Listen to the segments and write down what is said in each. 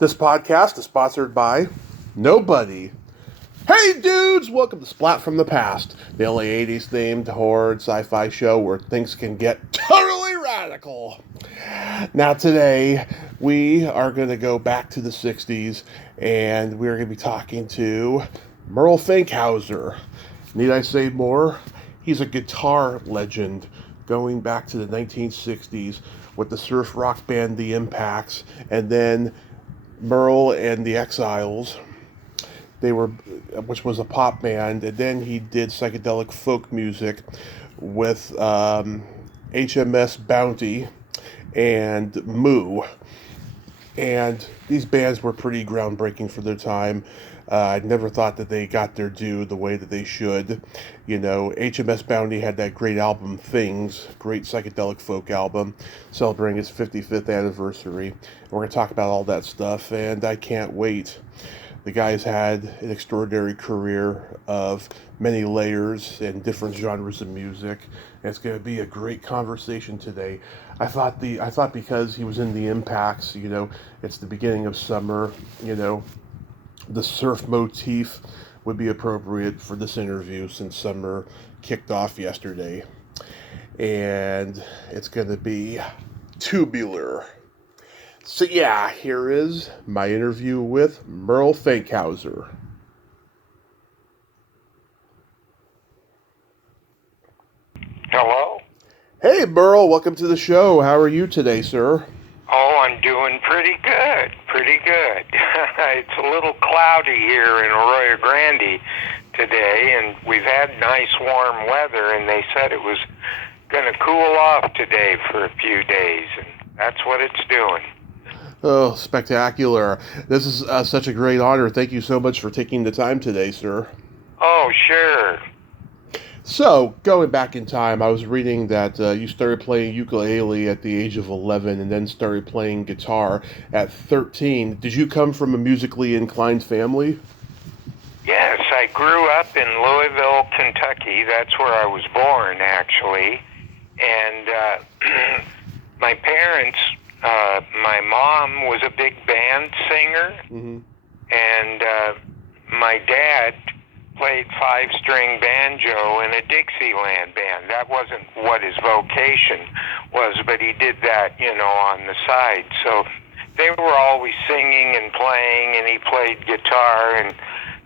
This podcast is sponsored by nobody. Hey dudes, welcome to Splat from the Past, the LA 80s themed horror and sci-fi show where things can get totally radical. Now today, we are going to go back to the 60s and we're going to be talking to Merrell Fankhauser. Need I say more? He's a guitar legend going back to the 1960s with the surf rock band The Impacts, and then Merrell and The Exiles, which was a pop band, and then he did psychedelic folk music with HMS Bounty and Moo. And these bands were pretty groundbreaking for their time. I never thought that they got their due the way that they should. You know, HMS Bounty had that great album, Things, great psychedelic folk album, celebrating its 55th anniversary. And we're going to talk about all that stuff, and I can't wait. The guy's had an extraordinary career of many layers and different genres of music. And it's going to be a great conversation today. I thought because he was in The Impacts, you know, it's the beginning of summer, you know, the surf motif would be appropriate for this interview since summer kicked off yesterday. And it's going to be tubular. So yeah, here is my interview with Merrell Fankhauser. Hello? Hey Merrell, welcome to the show. How are you today, sir? Oh, I'm doing pretty good. It's a little cloudy here in Arroyo Grande today, and we've had nice warm weather, and they said it was going to cool off today for a few days, and that's what it's doing. Oh, spectacular. This is such a great honor. Thank you so much for taking the time today, sir. Oh, sure. So, going back in time, I was reading that you started playing ukulele at the age of 11 and then started playing guitar at 13. Did you come from a musically inclined family? Yes, I grew up in Louisville, Kentucky. That's where I was born, actually. And my parents, my mom was a big band singer, and my dad played five-string banjo in a Dixieland band. That wasn't what his vocation was, but he did that, you know, on the side. So they were always singing and playing, and he played guitar, and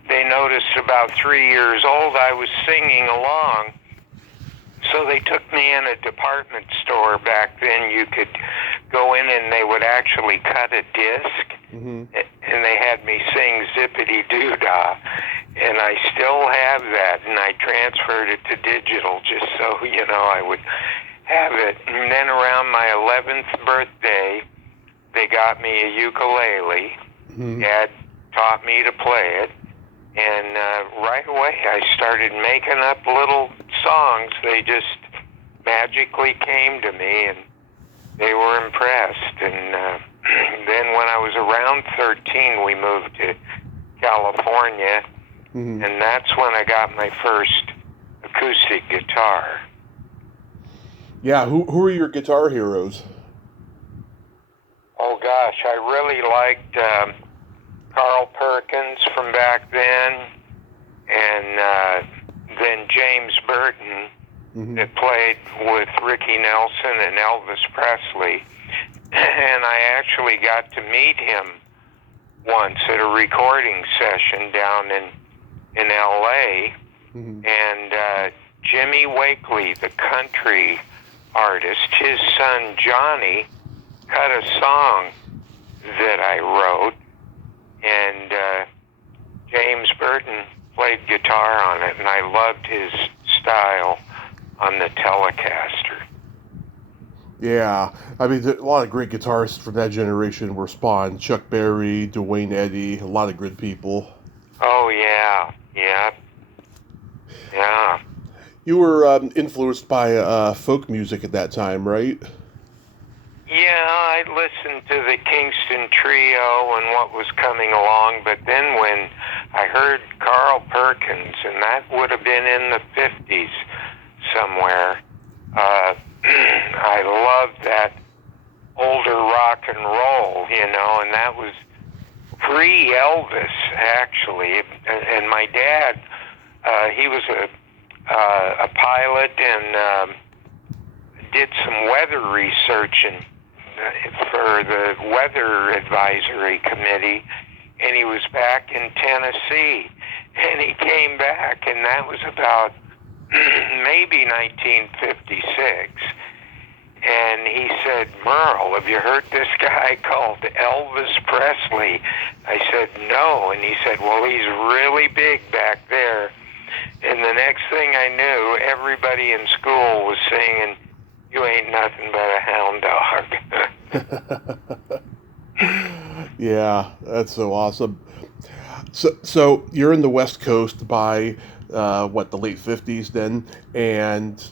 they noticed about 3 years old I was singing along. So they took me in a department store. Back then you could go in and they would actually cut a disc, and they had me sing Zippity Doo-Dah, and I still have that, and I transferred it to digital just so, you know, I would have it. And then around my 11th birthday, they got me a ukulele. Dad taught me to play it. And right away, I started making up little songs. They just magically came to me, and they were impressed. And then when I was around 13, we moved to California, and that's when I got my first acoustic guitar. Yeah, who are your guitar heroes? Oh, gosh, I really liked Carl Perkins from back then, and then James Burton that played with Ricky Nelson and Elvis Presley. And I actually got to meet him once at a recording session down in L.A., and Jimmy Wakely, the country artist, his son Johnny cut a song that I wrote, and James Burton played guitar on it, and I loved his style on the Telecaster. Yeah, I mean, a lot of great guitarists from that generation were spawned. Chuck Berry, Duane Eddy, a lot of good people. Oh, yeah. You were influenced by folk music at that time, right? Yeah, I listened to the Kingston Trio and what was coming along, but then when I heard Carl Perkins, and that would have been in the 50s somewhere, I loved that older rock and roll, you know, and that was pre-Elvis, actually. And my dad, he was a pilot and did some weather research for the Weather Advisory Committee, and he was back in Tennessee. And he came back, and that was about maybe 1956. And he said, "Merrell, have you heard this guy called Elvis Presley?" I said, "No." And he said, "Well, he's really big back there." And the next thing I knew, everybody in school was singing, "You ain't nothing but a hound dog." Yeah, that's so awesome. So you're in the West Coast by the late 50s then, and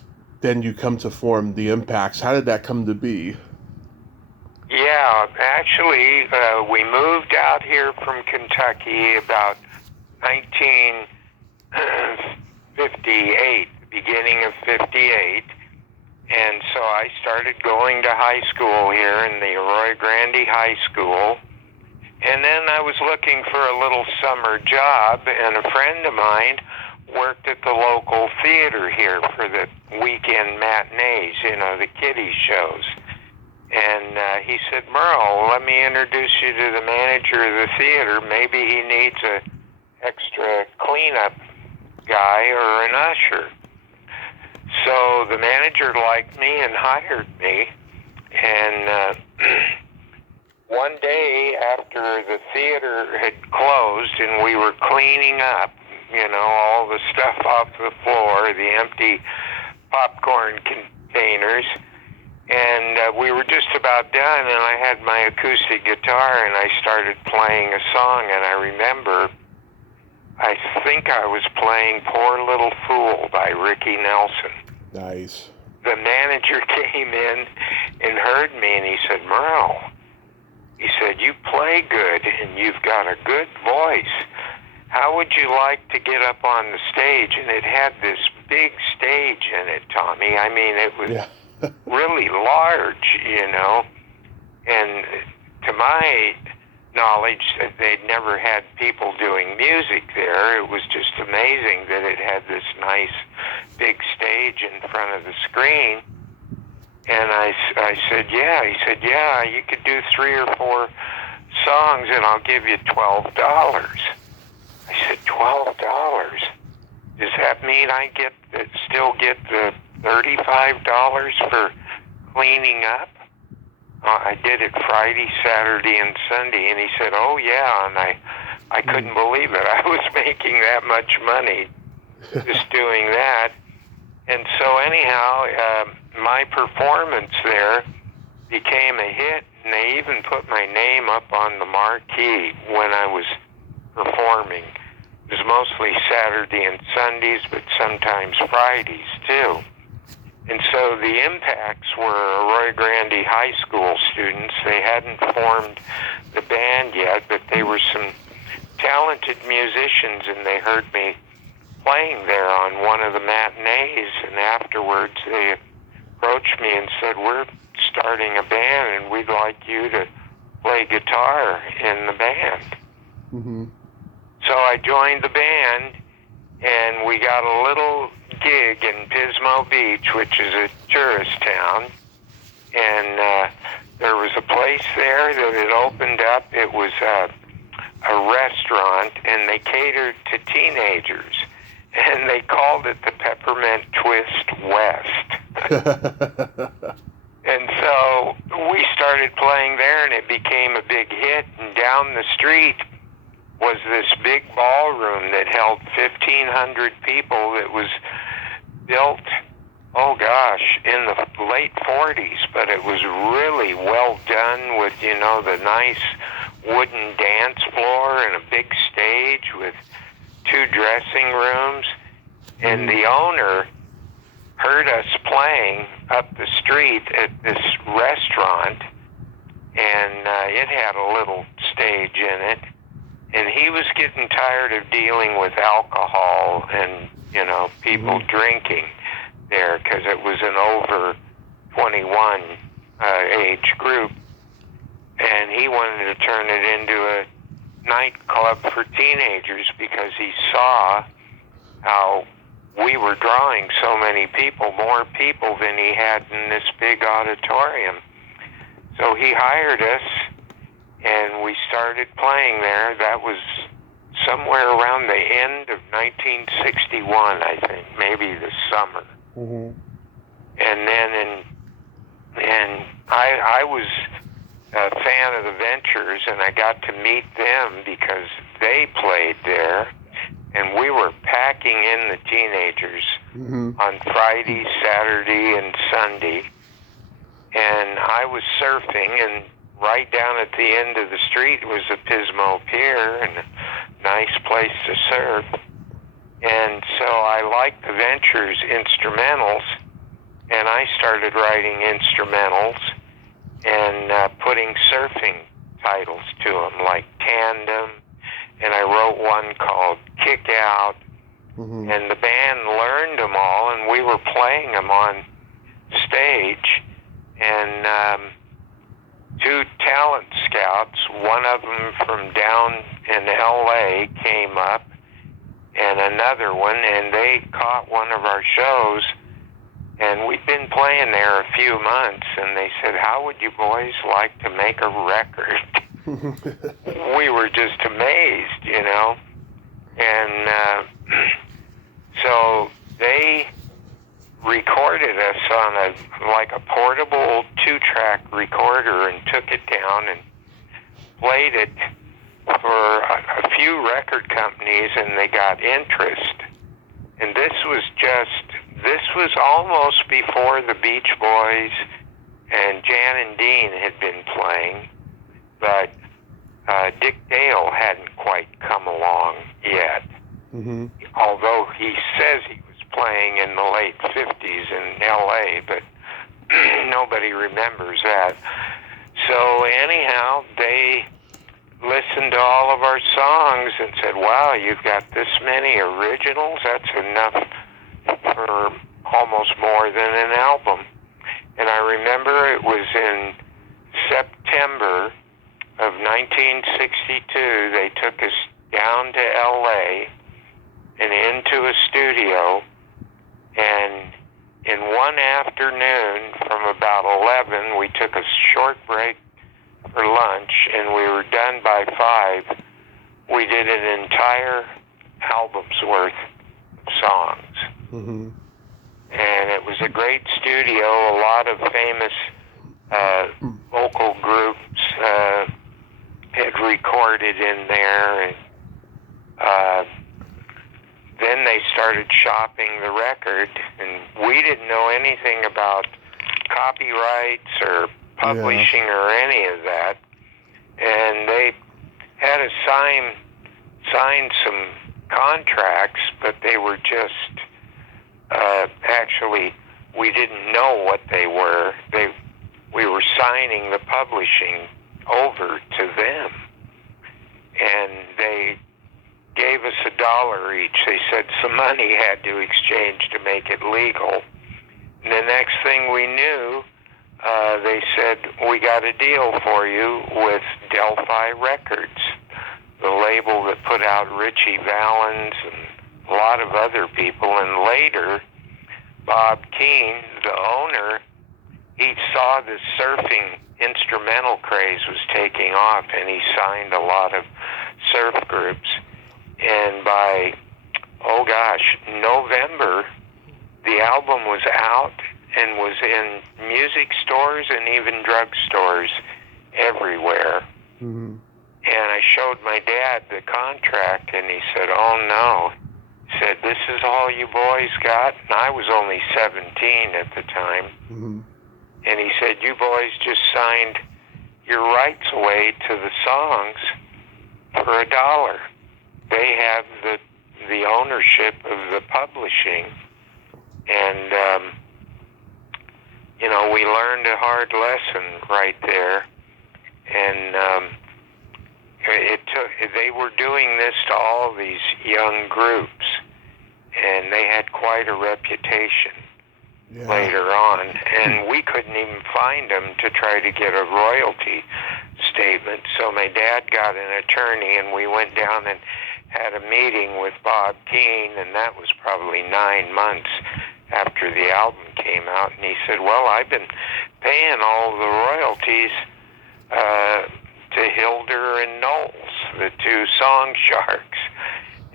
then you come to form the Impacts. How did that come to be? Yeah, actually, we moved out here from Kentucky about 1958, beginning of 58. And so I started going to high school here in the Arroyo Grande High School. And then I was looking for a little summer job, and a friend of mine worked at the local theater here for the weekend matinees, the kiddie shows. And he said, "Merrell, let me introduce you to the manager of the theater. Maybe he needs an extra cleanup guy or an usher." So the manager liked me and hired me. And one day after the theater had closed and we were cleaning up, all the stuff off the floor, the empty popcorn containers, and we were just about done, and I had my acoustic guitar, and I started playing a song, and I remember, I think I was playing "Poor Little Fool" by Ricky Nelson. Nice. The manager came in and heard me, and he said, "Merrell," he said, "you play good, and you've got a good voice. How would you like to get up on the stage?" And it had this big stage in it, Tommy. I mean, it was really large, And to my knowledge, they'd never had people doing music there. It was just amazing that it had this nice big stage in front of the screen. And I said, "Yeah." He said, "Yeah, you could do 3 or 4 songs, and I'll give you $12. I said, $12? Does that mean I still get the $35 for cleaning up? I did it Friday, Saturday, and Sunday." And he said, "Oh, yeah." And I couldn't believe it. I was making that much money just doing that. And so anyhow, my performance there became a hit, and they even put my name up on the marquee when I was performing. It was mostly Saturday and Sundays, but sometimes Fridays too. And so the Impacts were Arroyo Grande High School students. They hadn't formed the band yet, but they were some talented musicians, and they heard me playing there on one of the matinees, and afterwards they approached me and said, "We're starting a band, and we'd like you to play guitar in the band." Mm-hmm. So I joined the band, and we got a little gig in Pismo Beach, which is a tourist town, and there was a place there that had opened up. It was a restaurant, and they catered to teenagers, and they called it the Peppermint Twist West. And so we started playing there, and it became a big hit, and down the street was this big ballroom that held 1,500 people that was built, in the late 40s, but it was really well done with, the nice wooden dance floor and a big stage with 2 dressing rooms. And the owner heard us playing up the street at this restaurant, and it had a little stage in it. And he was getting tired of dealing with alcohol and, people drinking there, because it was an over 21 age group. And he wanted to turn it into a nightclub for teenagers because he saw how we were drawing so many people, more people than he had in this big auditorium. So he hired us, and we started playing there. That was somewhere around the end of 1961, I think, maybe the summer. Mm-hmm. And then I was a fan of the Ventures, and I got to meet them because they played there, and we were packing in the teenagers on Friday, Saturday, and Sunday. And I was surfing, and right down at the end of the street was the Pismo Pier, and a nice place to surf. And so I liked the Ventures instrumentals, and I started writing instrumentals and putting surfing titles to them, like Tandem, and I wrote one called Kick Out, and the band learned them all, and we were playing them on stage, and two talent scouts, one of them from down in L.A. came up, and another one, and they caught one of our shows, and we'd been playing there a few months, and they said, "How would you boys like to make a record?" We were just amazed, you know, and so they recorded us on a portable 2-track recorder and took it down and played it for a few record companies, and they got interest. And this was almost before the Beach Boys and Jan and Dean had been playing, but Dick Dale hadn't quite come along yet. Although he says he was playing in the late 50s in L.A., but nobody remembers that. So anyhow, they listened to all of our songs and said, "Wow, you've got this many originals? That's enough for almost more than an album." And I remember it was in September of 1962, they took us down to L.A. and into a studio, and in one afternoon from about 11, we took a short break for lunch, and we were done by 5. We did an entire album's worth of songs. And it was a great studio. A lot of famous vocal groups had recorded in there, and then they started shopping the record, and we didn't know anything about copyrights or publishing or any of that. And they had us sign some contracts, but they were just actually, we didn't know what they were. We were signing the publishing over to them, and they gave us $1 each. They said some money had to exchange to make it legal. And the next thing we knew, they said, "We got a deal for you with Delphi Records," the label that put out Richie Valens and a lot of other people. And later, Bob Keane, the owner, he saw the surfing instrumental craze was taking off, and he signed a lot of surf groups. And by, November, the album was out and was in music stores and even drugstores everywhere. And I showed my dad the contract, and he said, "Oh no." He said, "This is all you boys got?" And I was only 17 at the time. And he said, "You boys just signed your rights away to the songs for $1. They have the ownership of the publishing." And we learned a hard lesson right there. And they were doing this to all these young groups, and they had quite a reputation later on, and we couldn't even find them to try to get a royalty statement. So my dad got an attorney, and we went down and had a meeting with Bob Keane, and that was probably 9 months after the album came out. And he said, well, I've been paying all the royalties to Hilder and Knowles, the two song sharks.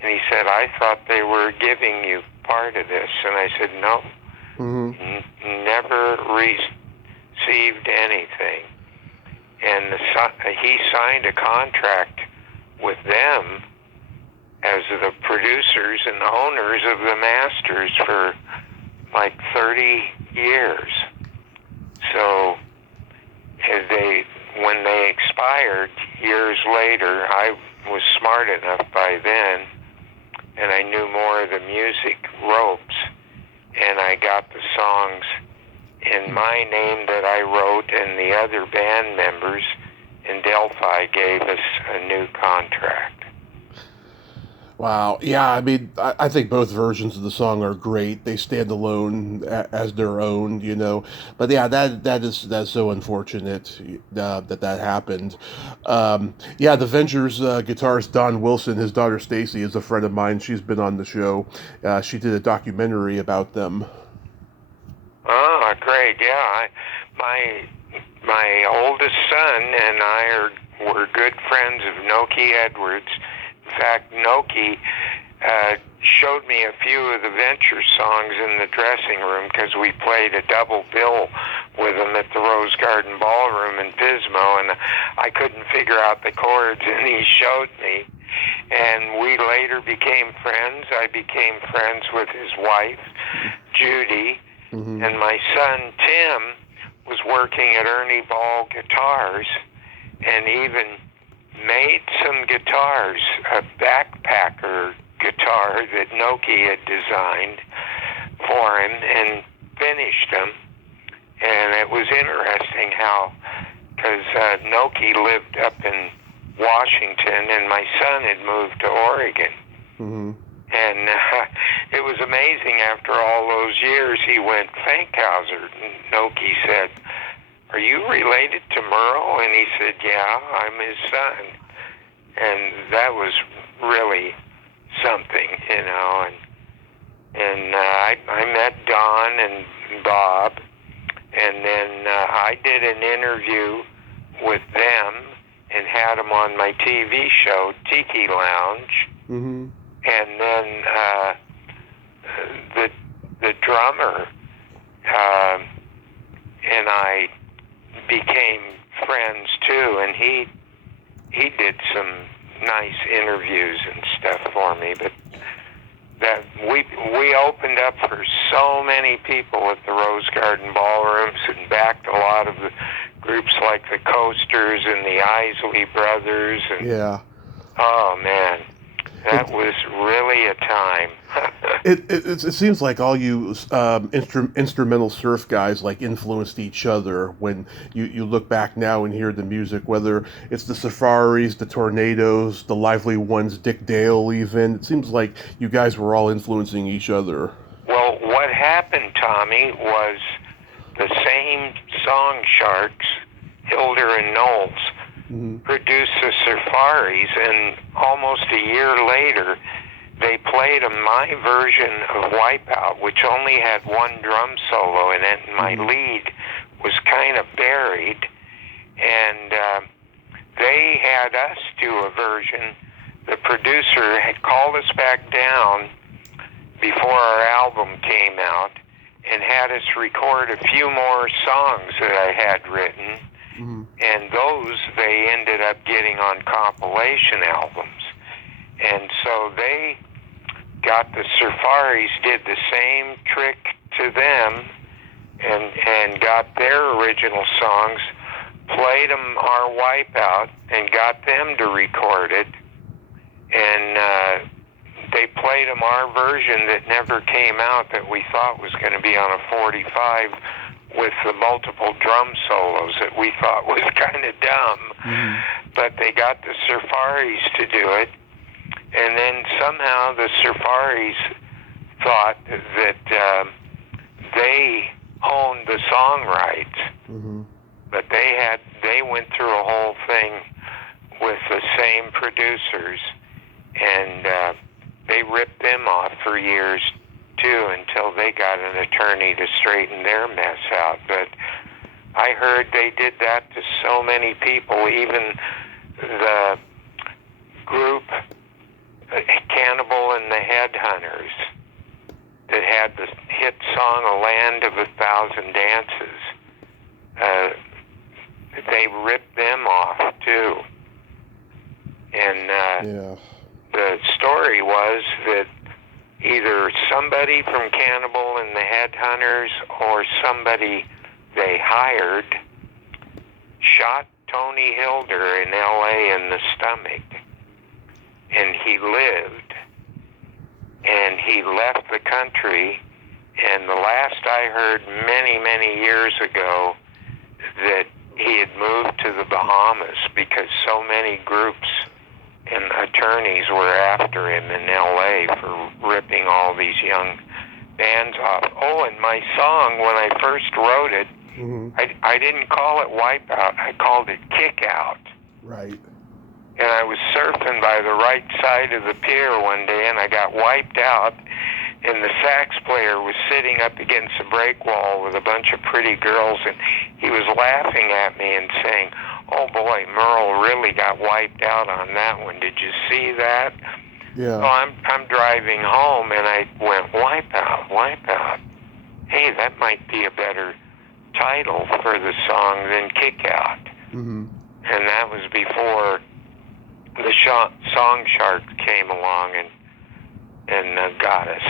And he said, I thought they were giving you part of this. And I said, no, never received anything. And he signed a contract with them as the producers and owners of the masters for like 30 years. So when they expired years later, I was smart enough by then, and I knew more of the music ropes, and I got the songs in my name that I wrote, and the other band members in Delphi gave us a new contract. Wow. Yeah, I mean, I think both versions of the song are great. They stand alone as their own, you know. But yeah, that's so unfortunate that happened. Yeah, the Ventures guitarist Don Wilson, his daughter Stacy is a friend of mine. She's been on the show. She did a documentary about them. Oh, great! Yeah, my oldest son and I were good friends of Noki Edwards. In fact, Noki showed me a few of the Venture songs in the dressing room because we played a double bill with him at the Rose Garden Ballroom in Pismo, and I couldn't figure out the chords, and he showed me. And we later became friends. I became friends with his wife, Judy, and my son, Tim, was working at Ernie Ball Guitars and even made some guitars, a backpacker guitar that Noki had designed for him, and finished them. And it was interesting how, because Noki lived up in Washington and my son had moved to Oregon. And it was amazing, after all those years, he went, Fankhauser. And Noki said, are you related to Merrell? And he said, yeah, I'm his son. And that was really something, you know. And I met Don and Bob, and then I did an interview with them and had them on my TV show, Tiki Lounge. And then the drummer and I became friends too, and he did some nice interviews and stuff for me. But that we opened up for so many people at the Rose Garden Ballrooms, and backed a lot of the groups like the Coasters and the Isley Brothers. And, yeah. Oh man. That was really a time. It seems like all you instrumental surf guys like influenced each other. When you look back now and hear the music, whether it's the Safaris, the Tornadoes, the Lively Ones, Dick Dale even, it seems like you guys were all influencing each other. Well, what happened, Tommy, was the same song sharks, Hilder and Knowles, produced the Safaris, and almost a year later they played my version of Wipeout, which only had one drum solo in it, and my lead was kind of buried, and they had us do a version. The producer had called us back down before our album came out and had us record a few more songs that I had written. And those they ended up getting on compilation albums. And so they got the Safaris, did the same trick to them, and got their original songs, played them our Wipeout, and got them to record it. And they played them our version that never came out, that we thought was going to be on a 45, with the multiple drum solos that we thought was kind of dumb. But they got the Safaris to do it, and then somehow the Safaris thought that they owned the song rights. But they went through a whole thing with the same producers, and they ripped them off for years too until they got an attorney to straighten their mess out. But I heard they did that to so many people, even the group Cannibal and the Headhunters that had the hit song A Land of a Thousand Dances. They ripped them off too. And the story was that either somebody from Cannibal and the Headhunters or somebody they hired shot Tony Hilder in L.A. in the stomach, and he lived, and he left the country, and the last I heard many years ago that he had moved to the Bahamas because so many groups and attorneys were after him in L.A. for ripping all these young bands off. Oh, and my song, when I first wrote it, I didn't call it Wipeout. I called it Kick Out. Right. And I was surfing by the right side of the pier one day, and I got wiped out, and the sax player was sitting up against a break wall with a bunch of pretty girls, and he was laughing at me and saying, "Oh boy, Merrell really got wiped out on that one. Did you see that?" Yeah. So I'm driving home, and I went, Wipeout. Hey, that might be a better title for the song than Kick Out. Mm-hmm. And that was before the Song Shark came along and got us.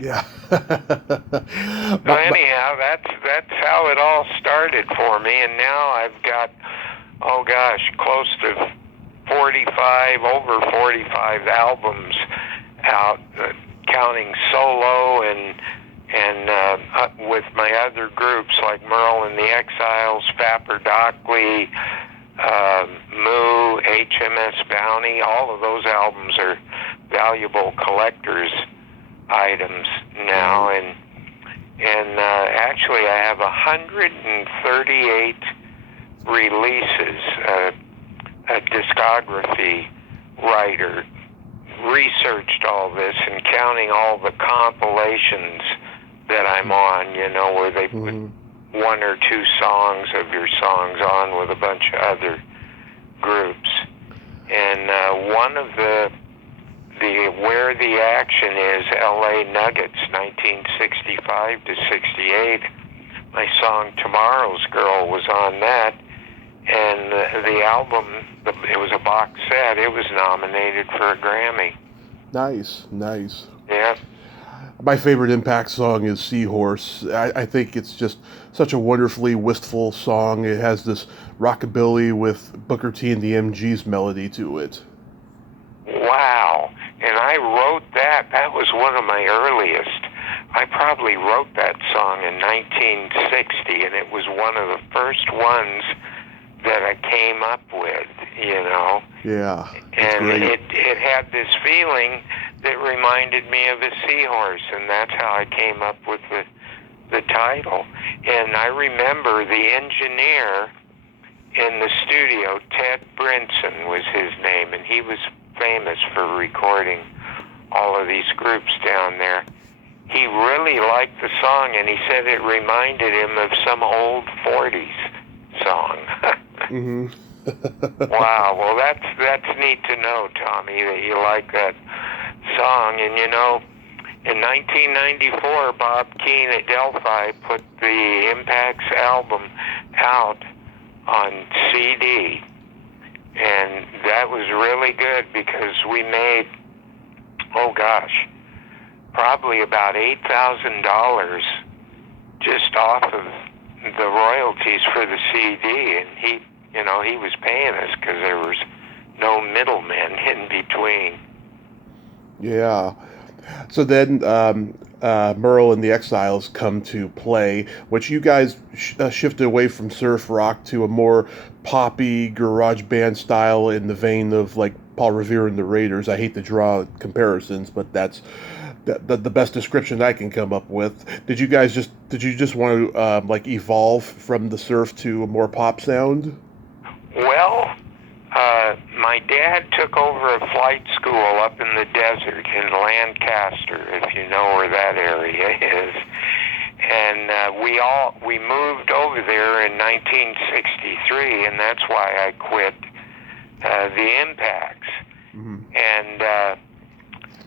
Yeah. So anyhow, that's how it all started for me, and now I've got, oh gosh, close to 45 albums out, counting solo and with my other groups like Merrell and the Exiles, Fapper Dockley, Moo, HMS Bounty. All of those albums are valuable collector's items now, and actually I have 138 releases. A discography writer researched all this and counting all the compilations that I'm on, where they put one or two songs of your songs on with a bunch of other groups. And one of the Where the Action Is, L.A. Nuggets, 1965 to 68, my song Tomorrow's Girl was on that. And the album, it was a box set, it was nominated for a Grammy. Nice. Yeah. My favorite Impact song is Seahorse. I think it's just such a wonderfully wistful song. It has this rockabilly with Booker T and the MG's melody to it. Wow. And I wrote that. That was one of my earliest. I probably wrote that song in 1960, and it was one of the first ones that I came up with, Yeah. And great. it had this feeling that reminded me of a seahorse, and that's how I came up with the title. And I remember the engineer in the studio, Ted Brinson was his name, and he was famous for recording all of these groups down there. He really liked the song, and he said it reminded him of some old 40s song. Mm-hmm. Wow, well that's neat to know, Tommy, that you like that song. And in 1994, Bob Keane at Delphi put the Impact's album out on CD, and that was really good because we made, oh gosh, probably about $8,000 just off of the royalties for the CD, and he was paying us because there was no middlemen in between. Yeah. So then Merrell and the Exiles come to play, which you guys shifted away from surf rock to a more poppy garage band style in the vein of like Paul Revere and the Raiders. I hate to draw comparisons, but that's the best description I can come up with. Did you just want to like evolve from the surf to a more pop sound? Well, my dad took over a flight school up in the desert in Lancaster, if you know where that area is. And we moved over there in 1963, and that's why I quit the Impacts. Mm-hmm. And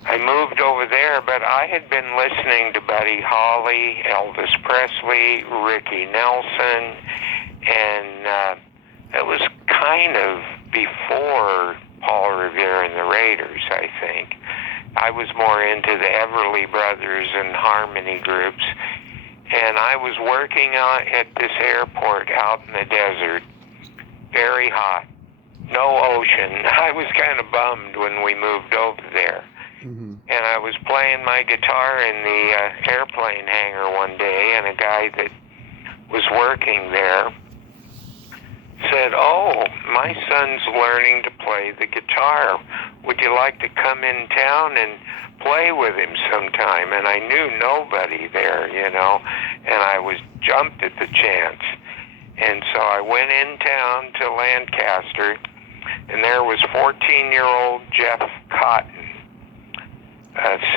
I moved over there, but I had been listening to Buddy Holly, Elvis Presley, Ricky Nelson, and it was kind of before Paul Revere and the Raiders, I think. I was more into the Everly Brothers and harmony groups, and I was working at this airport out in the desert, very hot, no ocean. I was kind of bummed when we moved over there. Mm-hmm. And I was playing my guitar in the airplane hangar one day, and a guy that was working there said, "Oh, my son's learning to play the guitar. Would you like to come in town and play with him sometime?" And I knew nobody there, and I was jumped at the chance. And so I went in town to Lancaster, and there was 14-year-old Jeff Cotton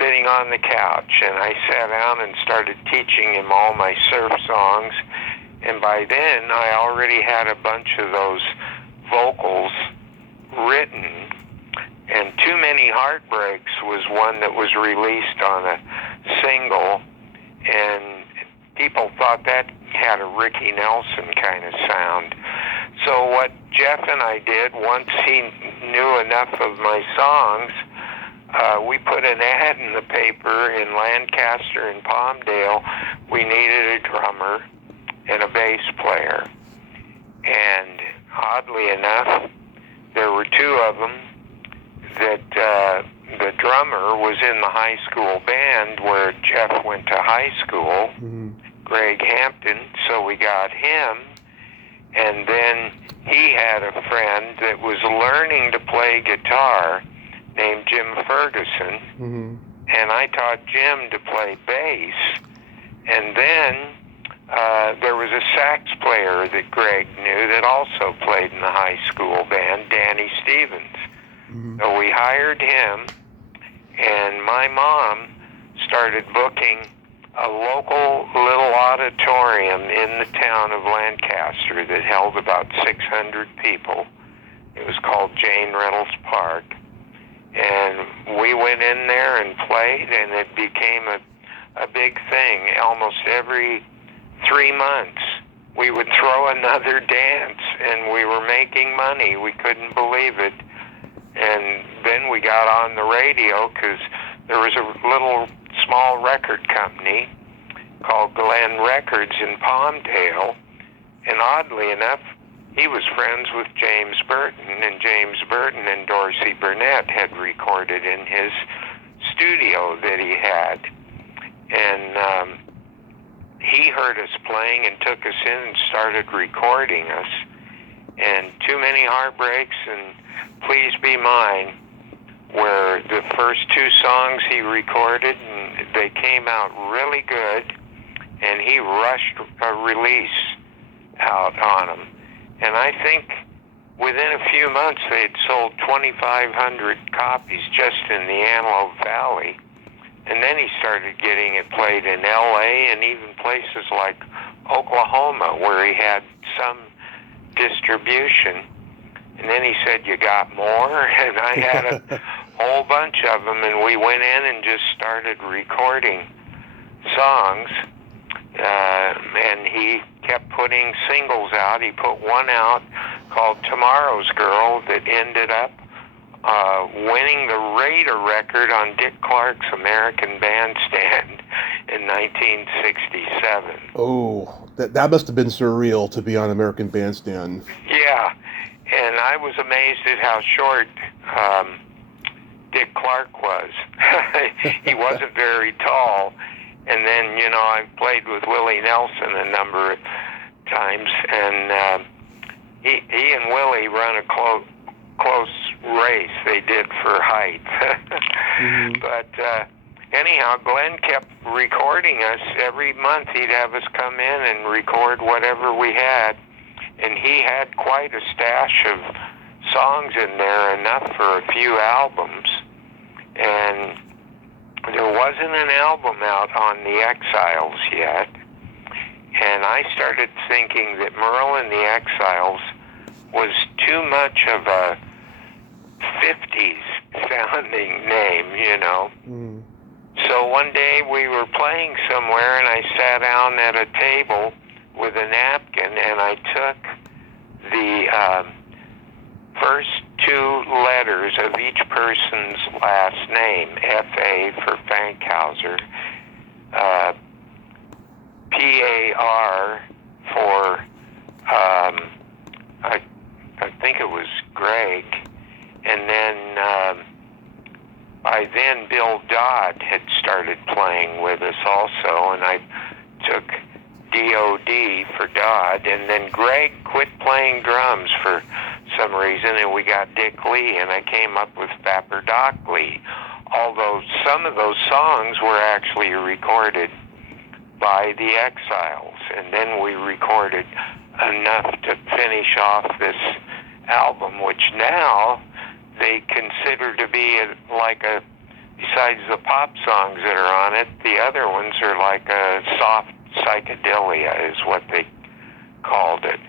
sitting on the couch, and I sat down and started teaching him all my surf songs. And by then, I already had a bunch of those vocals written. And Too Many Heartbreaks was one that was released on a single, and people thought that had a Ricky Nelson kind of sound. So what Jeff and I did, once he knew enough of my songs, we put an ad in the paper in Lancaster and Palmdale. We needed a drummer and a bass player. And oddly enough, there were two of them that the drummer was in the high school band where Jeff went to high school, Mm-hmm. Greg Hampton, so we got him. And then he had a friend that was learning to play guitar named Jim Ferguson, Mm-hmm. and I taught Jim to play bass. And then there was a sax player that Greg knew that also played in the high school band, Danny Stevens. Mm-hmm. So we hired him, and my mom started booking a local little auditorium in the town of Lancaster that held about 600 people. It was called Jane Reynolds Park. And we went in there and played, and it became a big thing. Almost every 3 months, we would throw another dance, and we were making money. We couldn't believe it. And then we got on the radio because there was a little small record company called Glen Records in Palmdale, and oddly enough, he was friends with James Burton, and James Burton and Dorsey Burnett had recorded in his studio that he had. And he heard us playing and took us in and started recording us. And Too Many Heartbreaks and Please Be Mine were the first two songs he recorded, and they came out really good, and he rushed a release out on them. And I think within a few months they had sold 2,500 copies just in the Antelope Valley. And then he started getting it played in L.A. and even places like Oklahoma where he had some distribution. And then he said, "You got more?" And I had a whole bunch of them, and we went in and just started recording songs. And he kept putting singles out. He put one out called Tomorrow's Girl that ended up winning the Raider record on Dick Clark's American Bandstand in 1967. Oh, that must have been surreal to be on American Bandstand. Yeah, and I was amazed at how short Dick Clark was. He wasn't very tall. And then, I played with Willie Nelson a number of times, and he and Willie run a close race. They did for height. Mm-hmm. But anyhow, Glenn kept recording us. Every month he'd have us come in and record whatever we had. And he had quite a stash of songs in there, enough for a few albums. And there wasn't an album out on The Exiles yet. And I started thinking that Merrell and The Exiles was too much of a 50s sounding name, you know. Mm. So one day we were playing somewhere, and I sat down at a table with a napkin, and I took the first two letters of each person's last name, F.A. for Fankhauser, P.A.R. for, I think it was Greg, and then by then Bill Dodd had started playing with us also, and I took D.O.D. for Dodd, and then Greg quit playing drums for some reason, and we got Dick Lee, and I came up with Fapper Doc Lee, although some of those songs were actually recorded by The Exiles, and then we recorded enough to finish off this album, which now they consider to be besides the pop songs that are on it, the other ones are like a soft psychedelia is what they called it.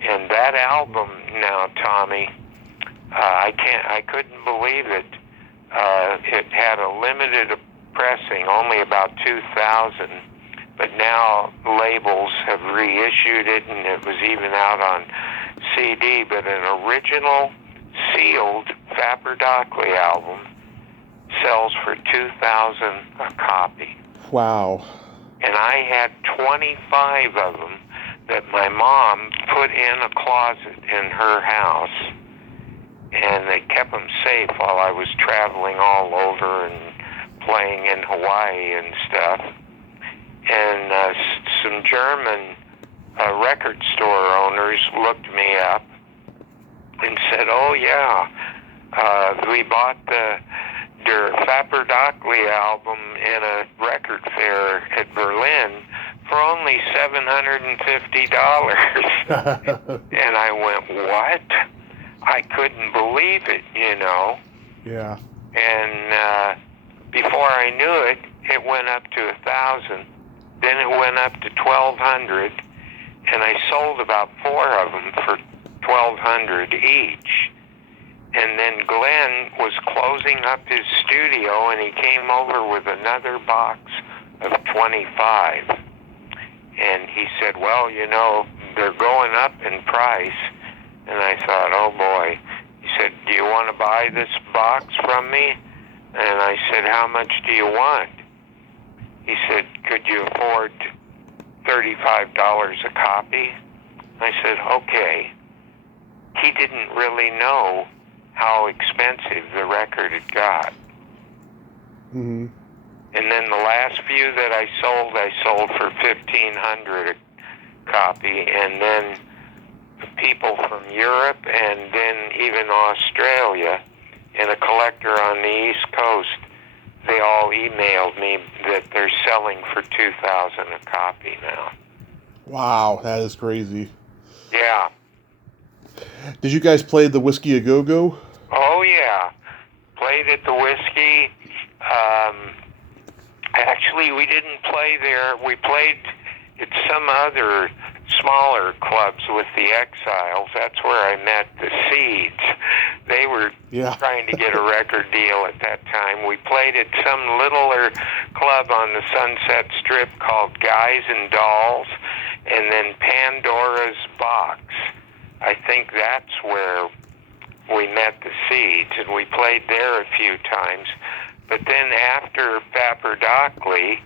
And that album now, Tommy, I couldn't believe it. It had a limited pressing, only about 2,000, but now labels have reissued it, and it was even out on CD. But an original sealed Fapper Dockley album sells for $2,000 a copy. Wow. And I had 25 of them that my mom put in a closet in her house, and they kept them safe while I was traveling all over and playing in Hawaii and stuff. And some German record store owners looked me up and said, "Oh yeah, we bought the Der Fapper Dockley album in a record fair at Berlin for only $750. And I went, "What?" I couldn't believe it, you know. Yeah. And before I knew it, it went up to 1,000. Then it went up to 1,200, and I sold about 4 of them for $1,200 each. And then Glenn was closing up his studio, and he came over with another box of 25. And he said, "Well, you know, they're going up in price." And I thought, oh boy. He said, "Do you want to buy this box from me?" And I said, "How much do you want?" He said, "Could you afford $35 a copy?" I said, "Okay." He didn't really know how expensive the record had got. Mm-hmm. And then the last few that I sold for $1,500 a copy, and then people from Europe and then even Australia and a collector on the East Coast, they all emailed me that they're selling for $2,000 a copy now. Wow, that is crazy. Yeah. Did you guys play the Whiskey A Go Go? Oh yeah, played at the Whiskey. Actually, we didn't play there. We played at some other smaller clubs with the Exiles. That's where I met the Seeds. They were trying to get a record deal at that time. We played at some littler club on the Sunset Strip called Guys and Dolls, and then Pandora's Box. I think that's where we met the Seeds, and we played there a few times. But then after Fapper Dockley,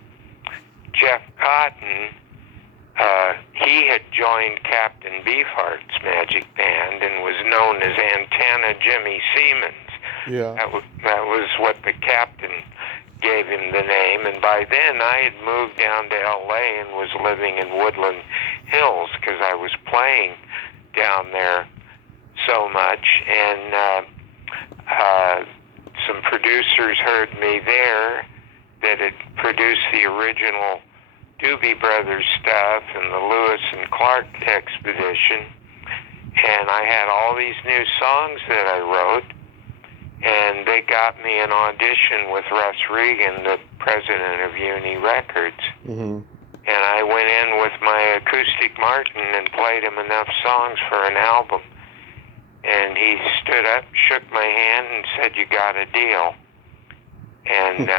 Jeff Cotton, he had joined Captain Beefheart's Magic Band and was known as Antenna Jimmy Siemens. Yeah. That was what the captain gave him the name. And by then I had moved down to L.A. and was living in Woodland Hills because I was playing down there so much. And some producers heard me there. that had produced the original Doobie Brothers stuff and the Lewis and Clark expedition. And I had all these new songs that I wrote, and they got me an audition with Russ Regan, the president of Uni Records. Mm-hmm. And I went in with my acoustic Martin and played him enough songs for an album. And he stood up, shook my hand, and said, "You got a deal." And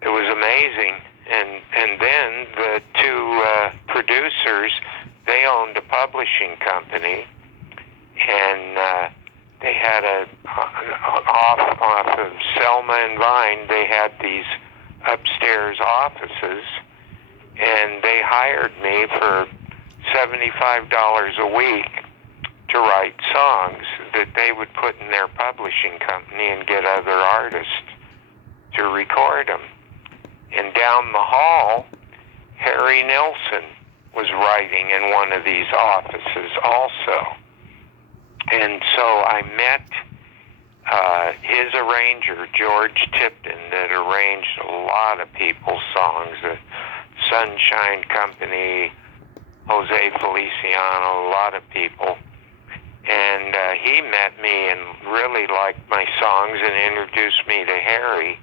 it was amazing. And then the two producers, they owned a publishing company, and they had off of Selma and Vine, they had these upstairs offices, and they hired me for $75 a week to write songs that they would put in their publishing company and get other artists to record them. And down the hall, Harry Nilsson was writing in one of these offices also. And so I met his arranger, George Tipton, that arranged a lot of people's songs, the Sunshine Company, Jose Feliciano, a lot of people. And he met me and really liked my songs and introduced me to Harry.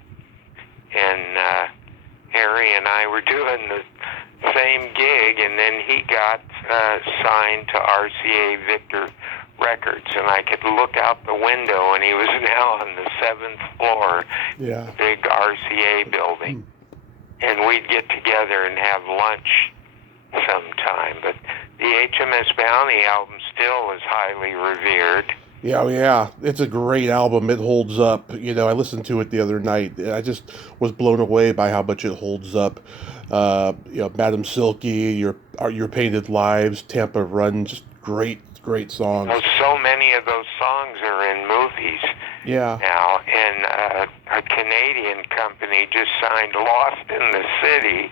And Harry and I were doing the same gig, and then he got signed to RCA Victor Records, and I could look out the window, and he was now on the 7th floor, Yeah. big RCA building. And we'd get together and have lunch sometime. But the HMS Bounty album still is highly revered. Yeah, it's a great album. It holds up. You know, I listened to it the other night. I just was blown away by how much it holds up. You know, Madam Silky, Your Painted Lives, Tampa Run, just great songs. Well, so many of those songs are in movies now. And a Canadian company just signed Lost in the City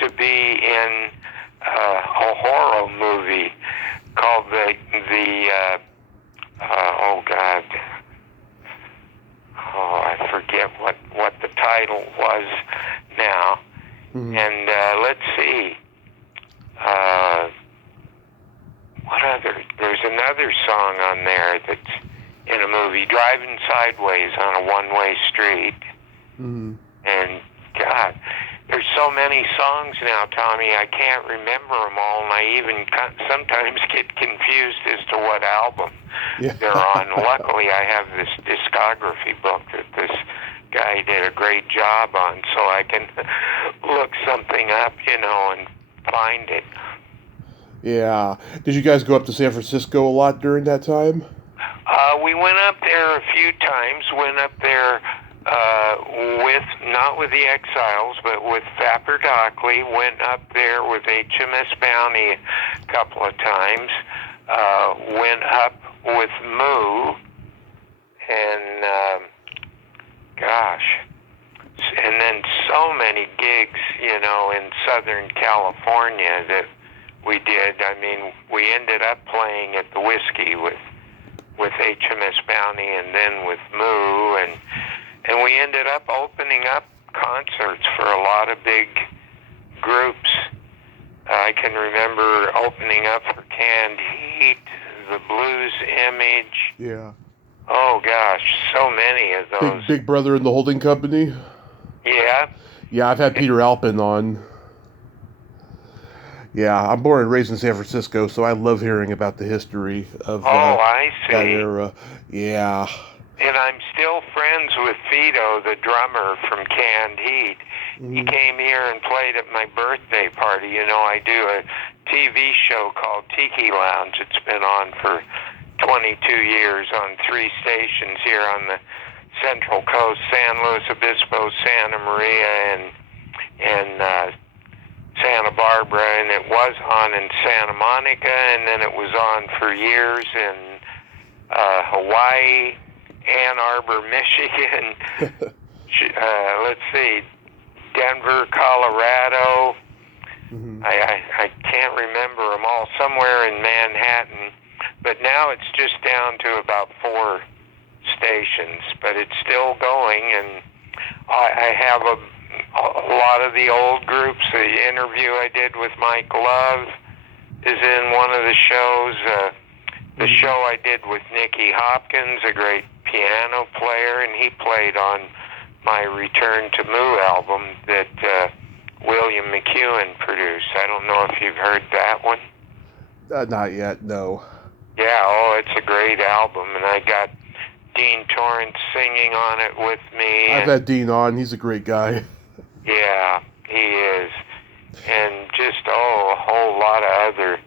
to be in a horror movie called I forget what the title was now. Mm-hmm. And let's see, what other? There's another song on there that's in a movie, Driving Sideways on a One-Way Street. Mm-hmm. And God, there's so many songs now, Tommy, I can't remember them all, and I even sometimes get confused as to what album they're on. Luckily, I have this discography book that this guy did a great job on, so I can look something up, and find it. Yeah. Did you guys go up to San Francisco a lot during that time? We went up there a few times, not with the Exiles, but with Vapor Dockley, went up there with HMS Bounty a couple of times, went up with Moo, and and then so many gigs, in Southern California that we did. I mean, we ended up playing at the Whiskey with HMS Bounty and then with Moo, and we ended up opening up concerts for a lot of big groups. I can remember opening up for Canned Heat, the Blues Image. Yeah. Oh gosh, so many of those. Big Brother and the Holding Company. Yeah. Yeah, I've had Peter Alpin on. Yeah, I'm born and raised in San Francisco, so I love hearing about the history of I see. that era. Yeah. And I'm still friends with Fido, the drummer from Canned Heat. Mm-hmm. He came here and played at my birthday party. I do a TV show called Tiki Lounge. It's been on for 22 years on 3 stations here on the Central Coast, San Luis Obispo, Santa Maria, and Santa Barbara, and it was on in Santa Monica, and then it was on for years in Hawaii, Ann Arbor, Michigan, let's see, Denver, Colorado. Mm-hmm. I can't remember them all, somewhere in Manhattan, but now it's just down to about 4 stations, but it's still going, and I have a lot of the old groups. The interview I did with Mike Love is in one of the shows. The show I did with Nicky Hopkins, a great piano player, and he played on my Return to Moo album that William McEwen produced. I don't know if you've heard that one. Not yet, no. Yeah, it's a great album, and I got Dean Torrance singing on it with me. I've had Dean on. He's a great guy. Yeah, he is. And just, a whole lot of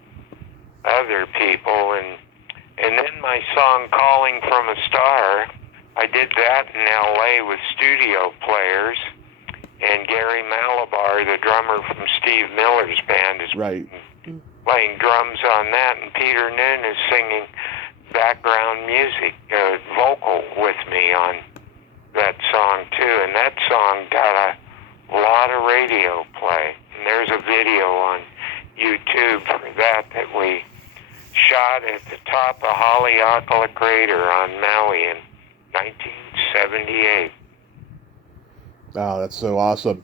other people. And then my song, Calling from a Star, I did that in L.A. with studio players. And Gary Malabar, the drummer from Steve Miller's band, is playing drums on that. And Peter Noon is singing background music, vocal with me on that song, too. And that song got a lot of radio play. And there's a video on YouTube for that we shot at the top of Haleakala Crater on Maui in 1978. Wow, that's so awesome.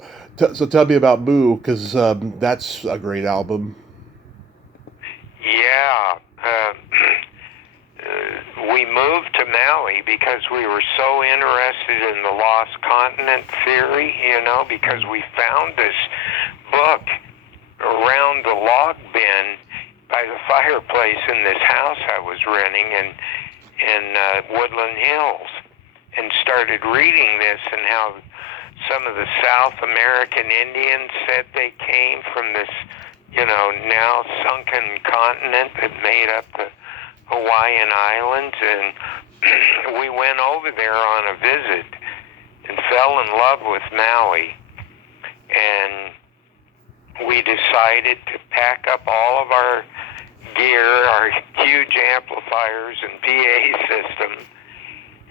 So tell me about Moo, because that's a great album. Yeah. We moved to Maui because we were so interested in the lost continent theory, because we found this book around the log bin by the fireplace in this house I was renting in Woodland Hills, and started reading this and how some of the South American Indians said they came from this, now sunken continent that made up the Hawaiian Islands. And we went over there on a visit and fell in love with Maui. And we decided to pack up all of our gear, our huge amplifiers and PA system,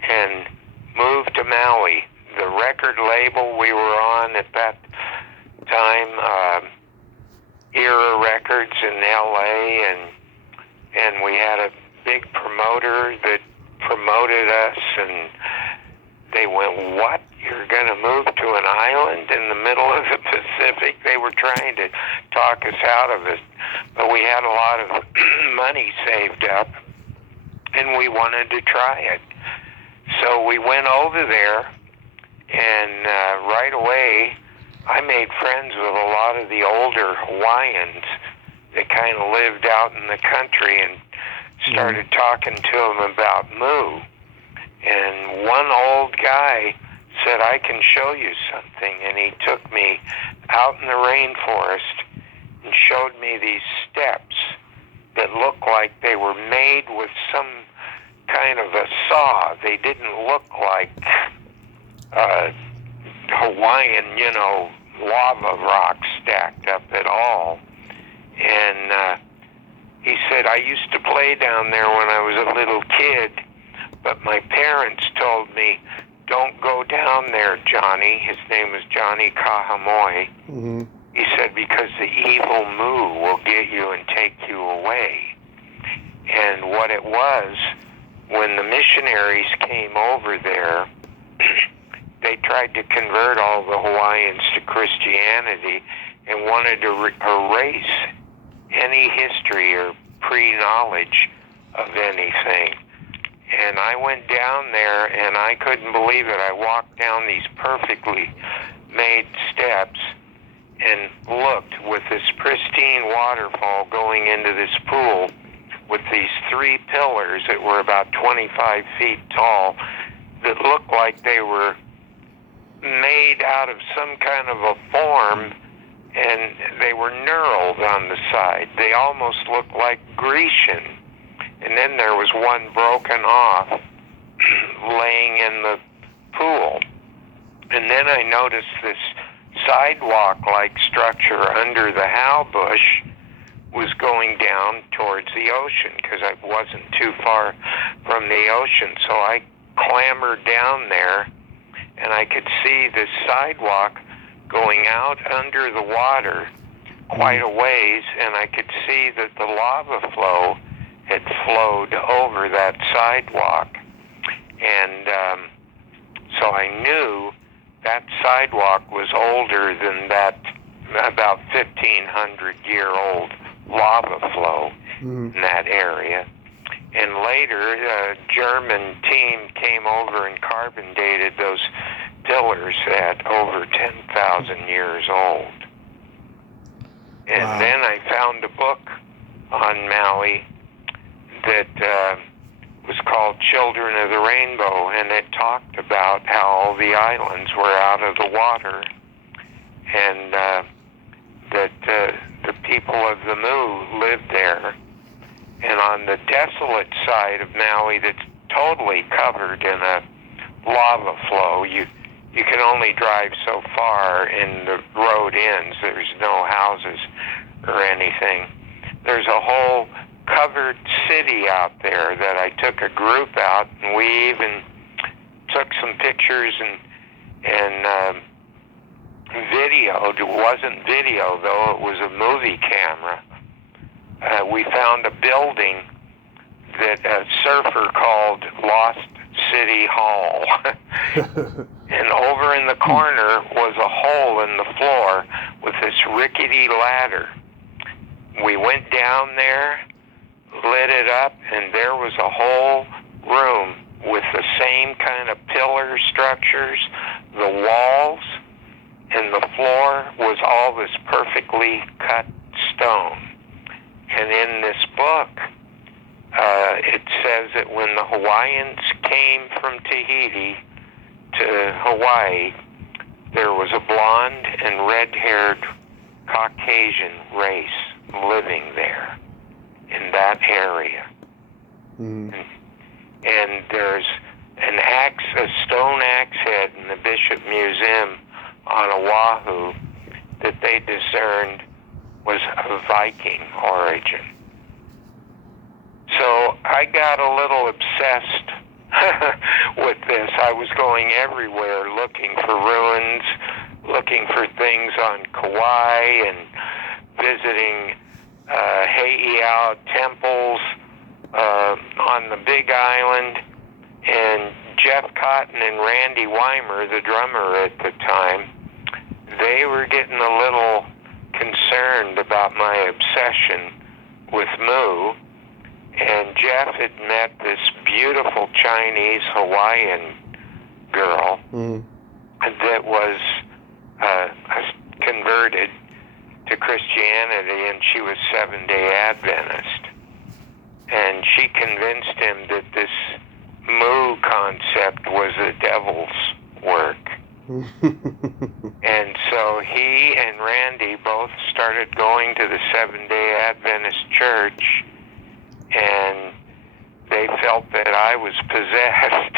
and move to Maui. The record label we were on at that time, Era Records in L.A., and we had a big promoter that promoted us, and they went, "What? You're going to move to an island in the middle of the Pacific?" They were trying to talk us out of it, but we had a lot of money saved up, and we wanted to try it. So we went over there, and right away, I made friends with a lot of the older Hawaiians that kind of lived out in the country, and started talking to them about Moo. And one old guy said, "I can show you something." And he took me out in the rainforest and showed me these steps that looked like they were made with some kind of a saw. They didn't look like Hawaiian, lava rocks stacked up at all. And he said, "I used to play down there when I was a little kid, but my parents told me, 'Don't go down there, Johnny.'" His name was Johnny Kahamoy. Mm-hmm. He said, "Because the evil Moo will get you and take you away." And what it was, when the missionaries came over there, they tried to convert all the Hawaiians to Christianity and wanted to erase any history or pre-knowledge of anything. And I went down there, and I couldn't believe it. I walked down these perfectly made steps and looked with this pristine waterfall going into this pool with these 3 pillars that were about 25 feet tall that looked like they were made out of some kind of a form, and they were knurled on the side. They almost looked like Grecian. And then there was one broken off laying in the pool. And then I noticed this sidewalk-like structure under the how bush was going down towards the ocean, because I wasn't too far from the ocean. So I clambered down there, and I could see this sidewalk going out under the water quite a ways, and I could see that the lava flow had flowed over that sidewalk. And so I knew that sidewalk was older than that about 1,500-year-old lava flow in that area. And later, a German team came over and carbon dated those pillars at over 10,000 years old. And Wow. then I found a book on Maui that was called Children of the Rainbow, and it talked about how all the islands were out of the water, and that the people of the Mu lived there. And on the desolate side of Maui that's totally covered in a lava flow, you can only drive so far and the road ends. There's no houses or anything. There's a whole covered city out there that I took a group out, and we even took some pictures and videoed. It wasn't video, though. It was a movie camera. We found a building that a surfer called Lost City Hall. And over in the corner was a hole in the floor with this rickety ladder. We went down there, lit it up, and there was a whole room with the same kind of pillar structures. The walls and the floor was all this perfectly cut stone. And in this book, it says that when the Hawaiians came from Tahiti to Hawaii, there was a blonde and red-haired Caucasian race living there in that area. And there's a stone axe head in the Bishop Museum on Oahu that they discerned was of Viking origin. So I got a little obsessed with this. I was going everywhere looking for ruins, looking for things on Kauai, and visiting heiau temples on the Big Island. And Jeff Cotton and Randy Weimer, the drummer at the time, they were getting a little concerned about my obsession with Mu. And Jeff had met this beautiful Chinese Hawaiian girl that was converted to Christianity, and she was Seventh-day Adventist. And she convinced him that this Mu concept was the devil's work. And so he and Randy both started going to the Seventh-day Adventist church, and they felt that I was possessed.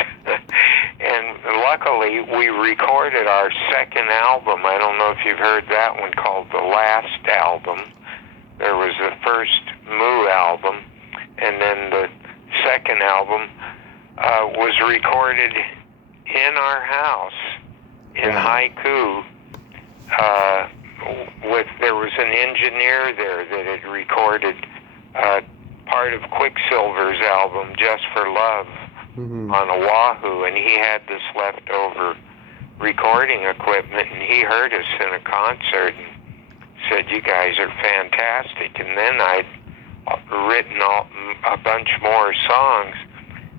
And luckily, we recorded our second album. I don't know if you've heard that one, called The Last Album. There was the first Mu album, and then the second album was recorded in our house in Haiku. There was an engineer there that had recorded part of Quicksilver's album, Just for Love, on Oahu, and he had this leftover recording equipment, and he heard us in a concert and said, "You guys are fantastic." And then I'd written a bunch more songs.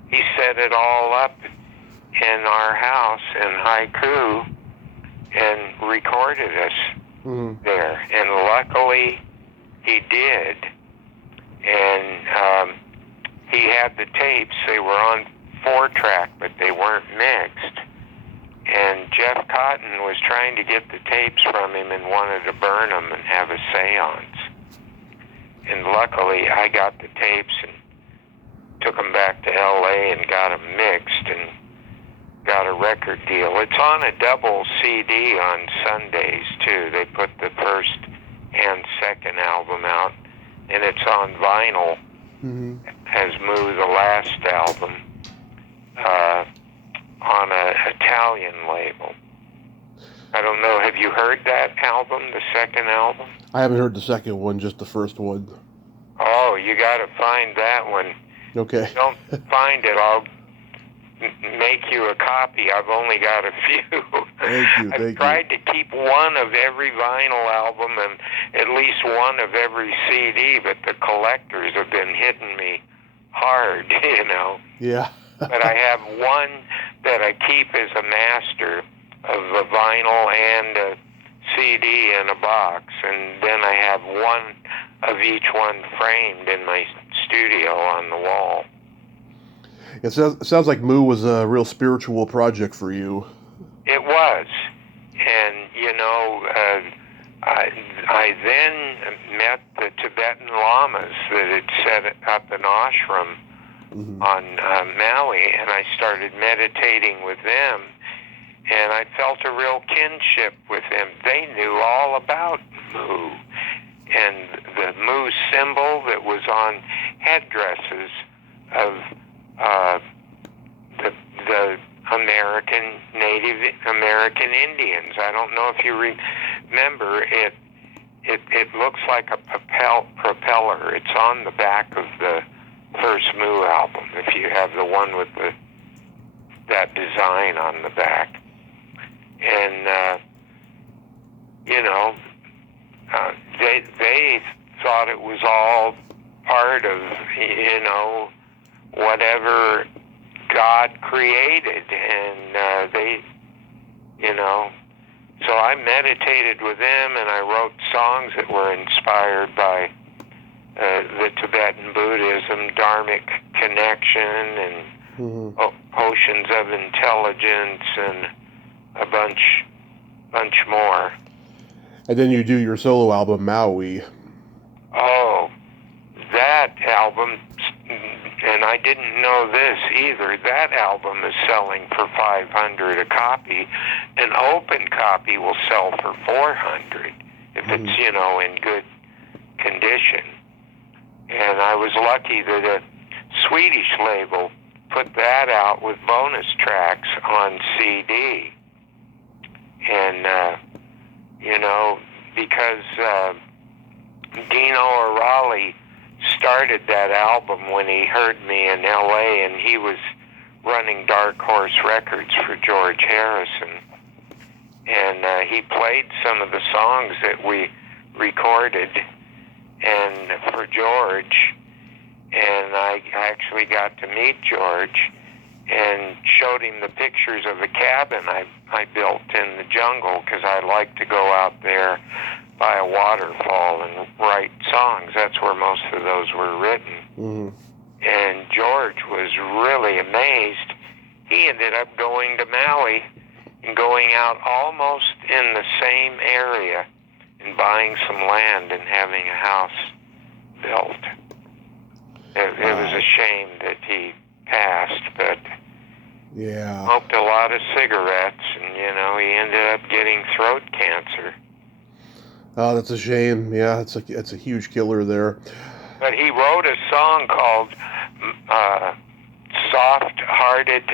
He set it all up in our house in Haiku and recorded us there. And luckily, he did. And he had the tapes. They were on 4-track, but they weren't mixed. And Jeff Cotton was trying to get the tapes from him and wanted to burn them and have a seance. And luckily, I got the tapes and took them back to L.A. and got them mixed and got a record deal. It's on a double CD on Sundays, too. They put the first and second album out, and it's on vinyl as Mu, the Last Album, on an Italian label. I don't know, have you heard that album, the second album? I haven't heard the second one, just the first one. Oh, you got to find that one. Okay. Don't find it, I'll make you a copy. I've only got a few. I've tried to keep one of every vinyl album and at least one of every CD, but the collectors have been hitting me hard, you know. Yeah. But I have one that I keep as a master of a vinyl and a CD in a box, and then I have one of each one framed in my studio on the wall. It sounds like Moo was a real spiritual project for you. It was. And, you know, I then met the Tibetan lamas that had set up an ashram on Maui, and I started meditating with them, and I felt a real kinship with them. They knew all about Moo, and the Moo symbol that was on headdresses of the Native American Indians. I don't know if you remember it. It looks like a propeller. It's on the back of the first Moo album, if you have the one with that design on the back. And you know, they thought it was all part of, you know, whatever God created, and they, you know, so I meditated with them, and I wrote songs that were inspired by the Tibetan Buddhism, Dharmic connection, and oceans of intelligence, and a bunch more. And then you do your solo album, Maui. Oh, that album, and I didn't know this either, that album is selling for $500 a copy. An open copy will sell for $400 if it's, you know, in good condition. And I was lucky that a Swedish label put that out with bonus tracks on CD. And, you know, because Dino O'Reilly started that album when he heard me in L.A., and he was running Dark Horse Records for George Harrison. And he played some of the songs that we recorded and for George, and I actually got to meet George and showed him the pictures of the cabin I built in the jungle, because I like to go out there by a waterfall and write songs. That's where most of those were written. And George was really amazed. He ended up going to Maui and going out almost in the same area and buying some land and having a house built. It was a shame that he passed, but yeah, smoked a lot of cigarettes, and, you know, he ended up getting throat cancer. Oh, that's a shame. Yeah, it's a huge killer there. But he wrote a song called Soft-Hearted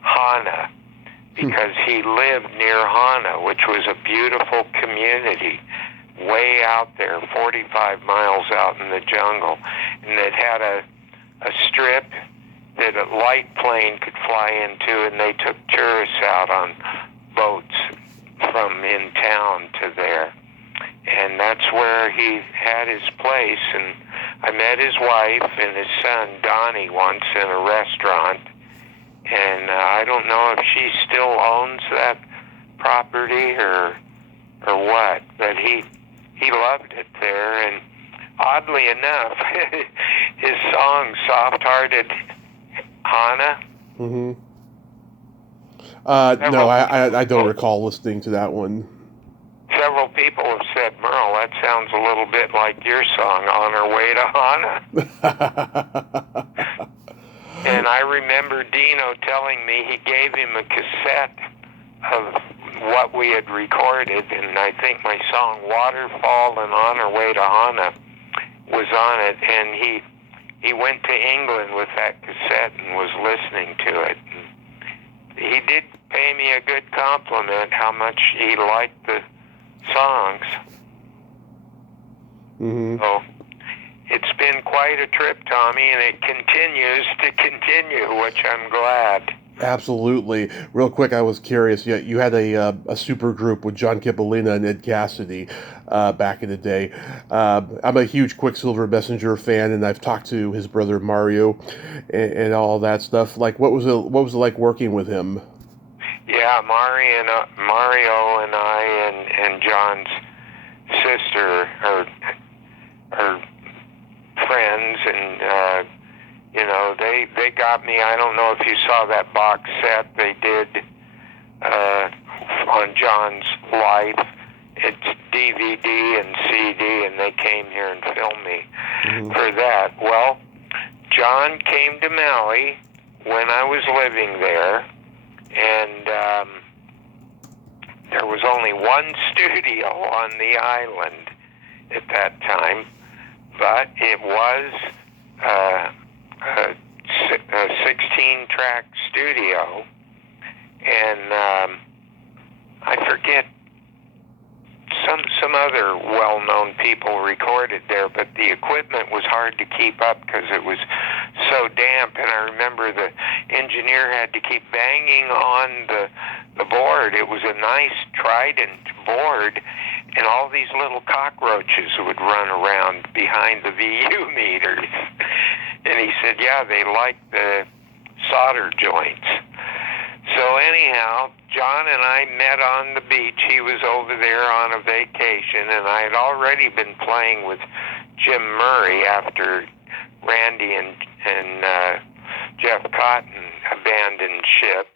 Hana, because he lived near Hana, which was a beautiful community way out there, 45 miles out in the jungle, and it had a strip that a light plane could fly into, and they took tourists out on boats from in town to there. And that's where he had his place, and I met his wife and his son, Donnie, once in a restaurant, and I don't know if she still owns that property or what, but he loved it there. And oddly enough, his song Soft-Hearted Hana. No, I don't recall listening to that one. Several people have said, Merrell, that sounds a little bit like your song, On Our Way to Hana. And I remember Dino telling me he gave him a cassette of what we had recorded, and I think my song Waterfall and On Our Way to Hana was on it, and he went to England with that cassette and was listening to it. And he did pay me a good compliment how much he liked the songs. So it's been quite a trip, Tommy, and it continues to continue, which I'm glad. Absolutely. Real quick, I was curious. You had a super group with John Cipollina and Ed Cassidy back in the day. I'm a huge Quicksilver Messenger fan, and I've talked to his brother Mario and all that stuff. Like, what was it like working with him? Yeah, Mario and I and John's sister are friends, and they got me. I don't know if you saw that box set they did on John's life. It's DVD and CD, and they came here and filmed me for that. Well, John came to Maui when I was living there, and there was only one studio on the island at that time, but it was a 16-track studio, and I forget, some other well-known people recorded there, but the equipment was hard to keep up because it was so damp, and I remember the engineer had to keep banging on the board. It was a nice Trident board, and all these little cockroaches would run around behind the VU meters. And he said, yeah, they like the solder joints. So anyhow, John and I met on the beach. He was over there on a vacation, and I had already been playing with Jim Murray after Randy and Jeff Cotton abandoned ship.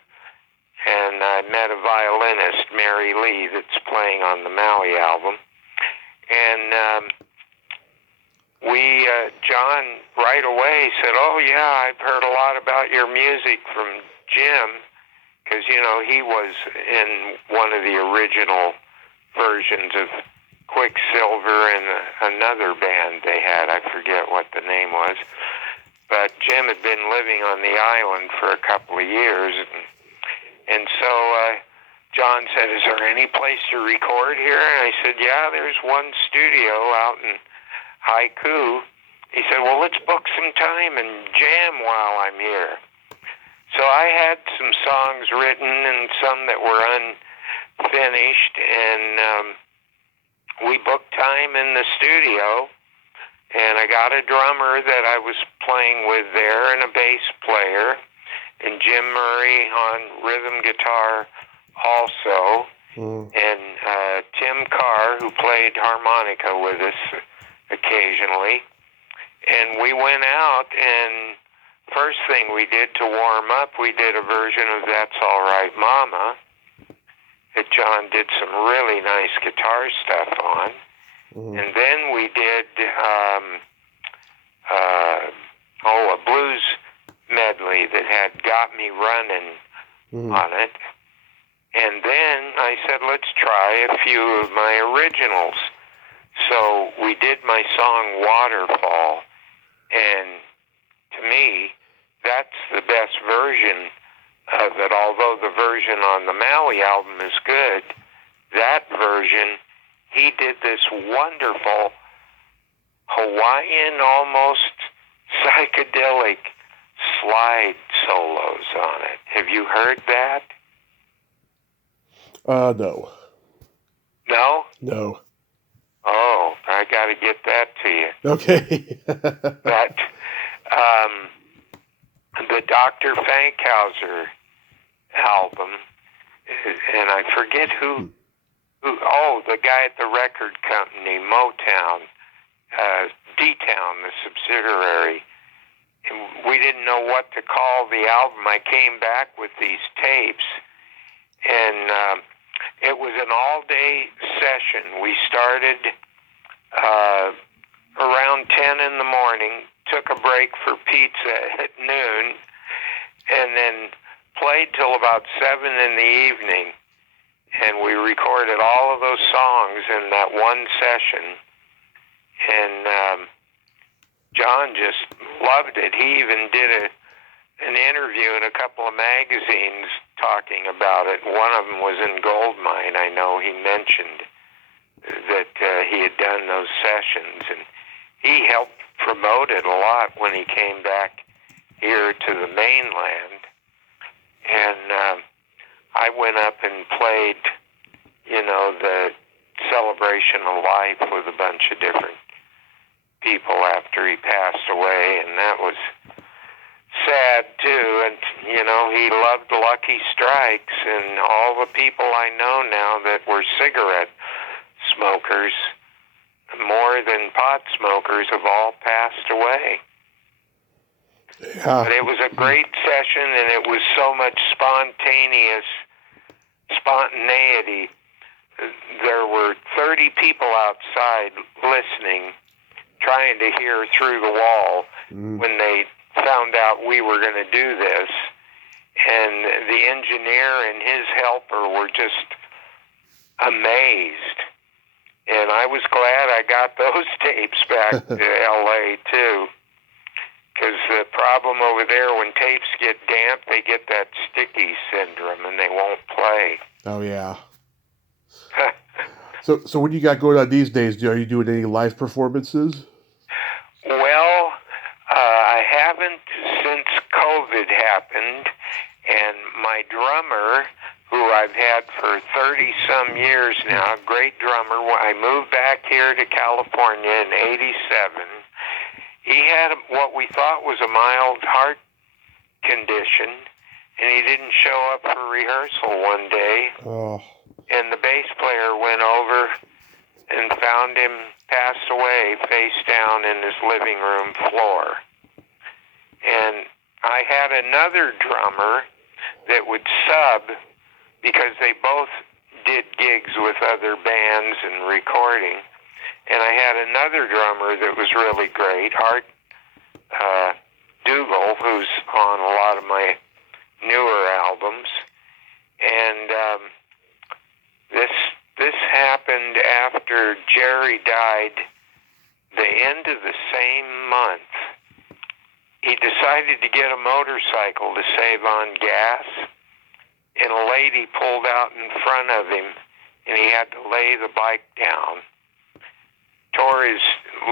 And I met a violinist, Mary Lee, that's playing on the Maui album. And John right away said, oh yeah, I've heard a lot about your music from Jim, because, he was in one of the original versions of Quicksilver and another band they had. I forget what the name was. But Jim had been living on the island for a couple of years. And so John said, is there any place to record here? And I said, yeah, there's one studio out in Haiku. He said, well, let's book some time and jam while I'm here. So I had some songs written and some that were unfinished, and we booked time in the studio, and I got a drummer that I was playing with there and a bass player, and Jim Murray on rhythm guitar also, and Tim Carr, who played harmonica with us occasionally. And we went out, and first thing we did to warm up, we did a version of That's All Right Mama that John did some really nice guitar stuff on. And then we did a blues medley that had Got Me Running on it. And then I said, let's try a few of my originals. So we did my song Waterfall, and to me, that's the best version of it. Although the version on the Maui album is good, that version, he did this wonderful Hawaiian, almost psychedelic slide solos on it. Have you heard that? No. No? No. Oh, I got to get that to you. Okay. But the Dr. Fankhauser album, and I forget who, the guy at the record company, Motown, D-Town, the subsidiary. And we didn't know what to call the album. I came back with these tapes, and it was an all-day session. We started around 10 in the morning, took a break for pizza at noon, and then played till about 7 in the evening. And we recorded all of those songs in that one session. And John just loved it. He even did an interview in a couple of magazines talking about it. One of them was in Goldmine. I know he mentioned that he had done those sessions, and he helped promote it a lot when he came back here to the mainland. And I went up and played, the Celebration of Life with a bunch of different people after he passed away, and that was sad too. And he loved Lucky Strikes, and all the people I know now that were cigarette smokers, more than pot smokers, have all passed away. Yeah. But it was a great session, and it was so much spontaneity. There were 30 people outside listening, trying to hear through the wall when they found out we were going to do this. And the engineer and his helper were just amazed. And I was glad I got those tapes back to L.A. too. Because the problem over there, when tapes get damp, they get that sticky syndrome and they won't play. Oh, yeah. So what do you got going on these days? Are you doing any live performances? Well, I haven't since COVID happened, and my drummer, who I've had for 30-some years now, a great drummer, when I moved back here to California in '87, he had what we thought was a mild heart condition, and he didn't show up for rehearsal one day. Oh. And the bass player went over and found him passed away face down in his living room floor. And I had another drummer that would sub, because they both did gigs with other bands and recording. And I had another drummer that was really great, Art Dougal, who's on a lot of my newer albums. And this happened after Jerry died the end of the same month. He decided to get a motorcycle to save on gas, and a lady pulled out in front of him, and he had to lay the bike down, tore his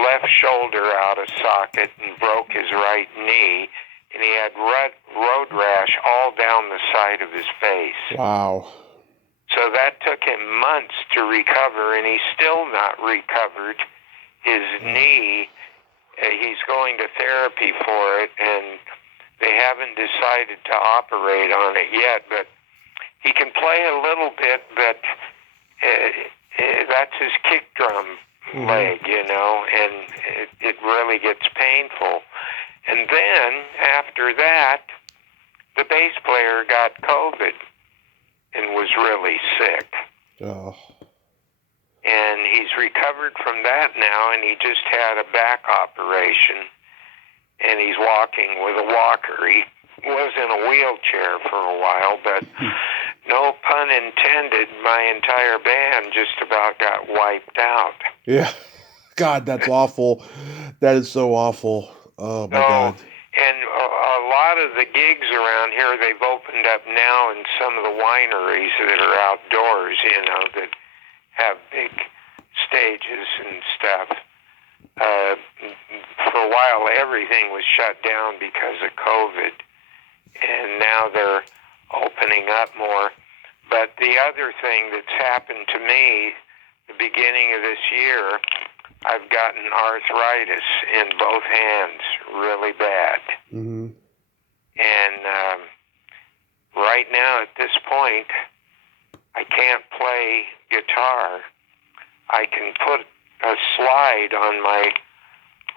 left shoulder out of socket and broke his right knee, and he had road rash all down the side of his face. Wow. So that took him months to recover, and he's still not recovered. His knee, he's going to therapy for it, and they haven't decided to operate on it yet, but he can play a little bit, but that's his kick drum leg, and it really gets painful. And then, after that, the bass player got COVID and was really sick. Oh. And he's recovered from that now, and he just had a back operation, and he's walking with a walker. He was in a wheelchair for a while, but no pun intended, my entire band just about got wiped out. Yeah. God, that's awful. That is so awful. Oh, my God. And a lot of the gigs around here, they've opened up now in some of the wineries that are outdoors, that have big stages and stuff. For a while, everything was shut down because of COVID, and now they're opening up more. But the other thing that's happened to me, the beginning of this year, I've gotten arthritis in both hands really bad. Mm-hmm. And right now, at this point, I can't play guitar. I can put a slide on my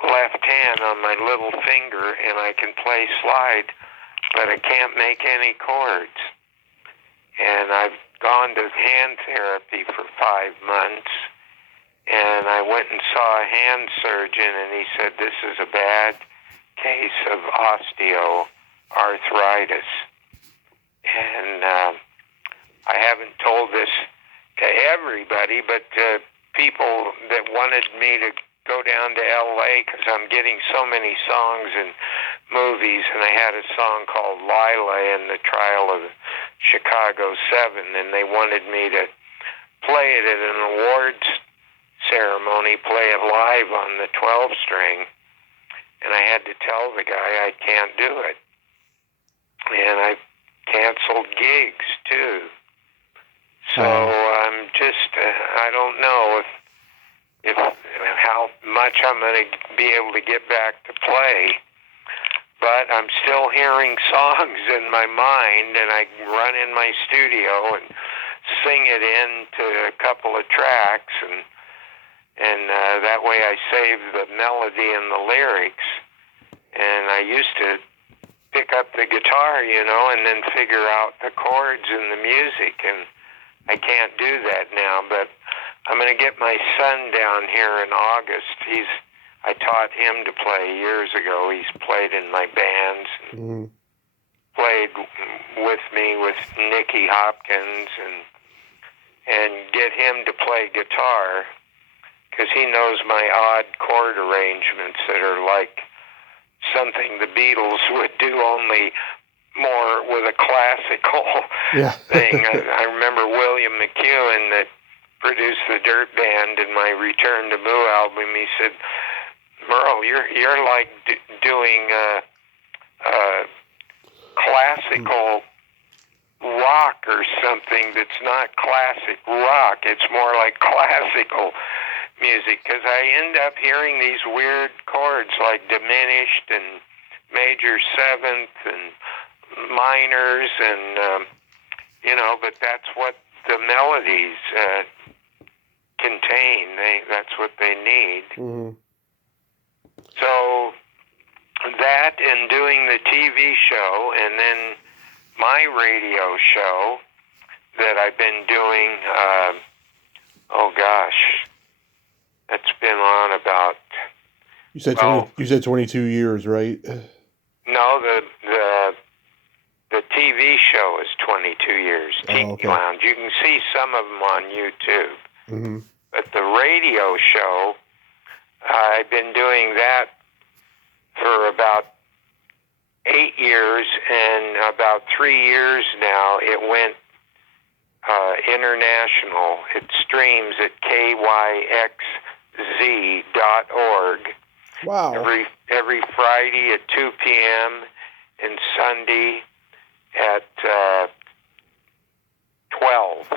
left hand, on my little finger, and I can play slide, but I can't make any chords. And I've gone to hand therapy for 5 months, and I went and saw a hand surgeon, and he said, this is a bad case of osteoarthritis. And I haven't told this to everybody, but people that wanted me to go down to L.A. because I'm getting so many songs and movies, and I had a song called Lila in the Trial of Chicago 7, and they wanted me to play it at an awards ceremony, play it live on the 12-string, and I had to tell the guy I can't do it. And I canceled gigs too. So I'm just, I don't know if how much I'm going to be able to get back to play. But I'm still hearing songs in my mind, and I run in my studio and sing it into a couple of tracks, and that way I save the melody and the lyrics. And I used to pick up the guitar, and then figure out the chords and the music, and I can't do that now. But I'm going to get my son down here in August. I taught him to play years ago. He's played in my bands, and played with me with Nicky Hopkins, and get him to play guitar, because he knows my odd chord arrangements that are like something the Beatles would do, only more with a classical thing. I remember William McEwen, that produced the Dirt Band in my Return to Moo album. He said, "Merrell, you're like doing classical rock or something that's not classic rock. It's more like classical music," because I end up hearing these weird chords like diminished and major seventh and minors, and but that's what the melodies contain. That's what they need. So that, and doing the TV show, and then my radio show that I've been doing, that's been on about... You said 22 years, right? No, the TV show is 22 years. Tiki Lounge. You can see some of them on YouTube. But the radio show, I've been doing that for about 8 years, and about 3 years now it went international. It streams at kyxz.org. Wow. Every Friday at 2 p.m. and Sunday at 12.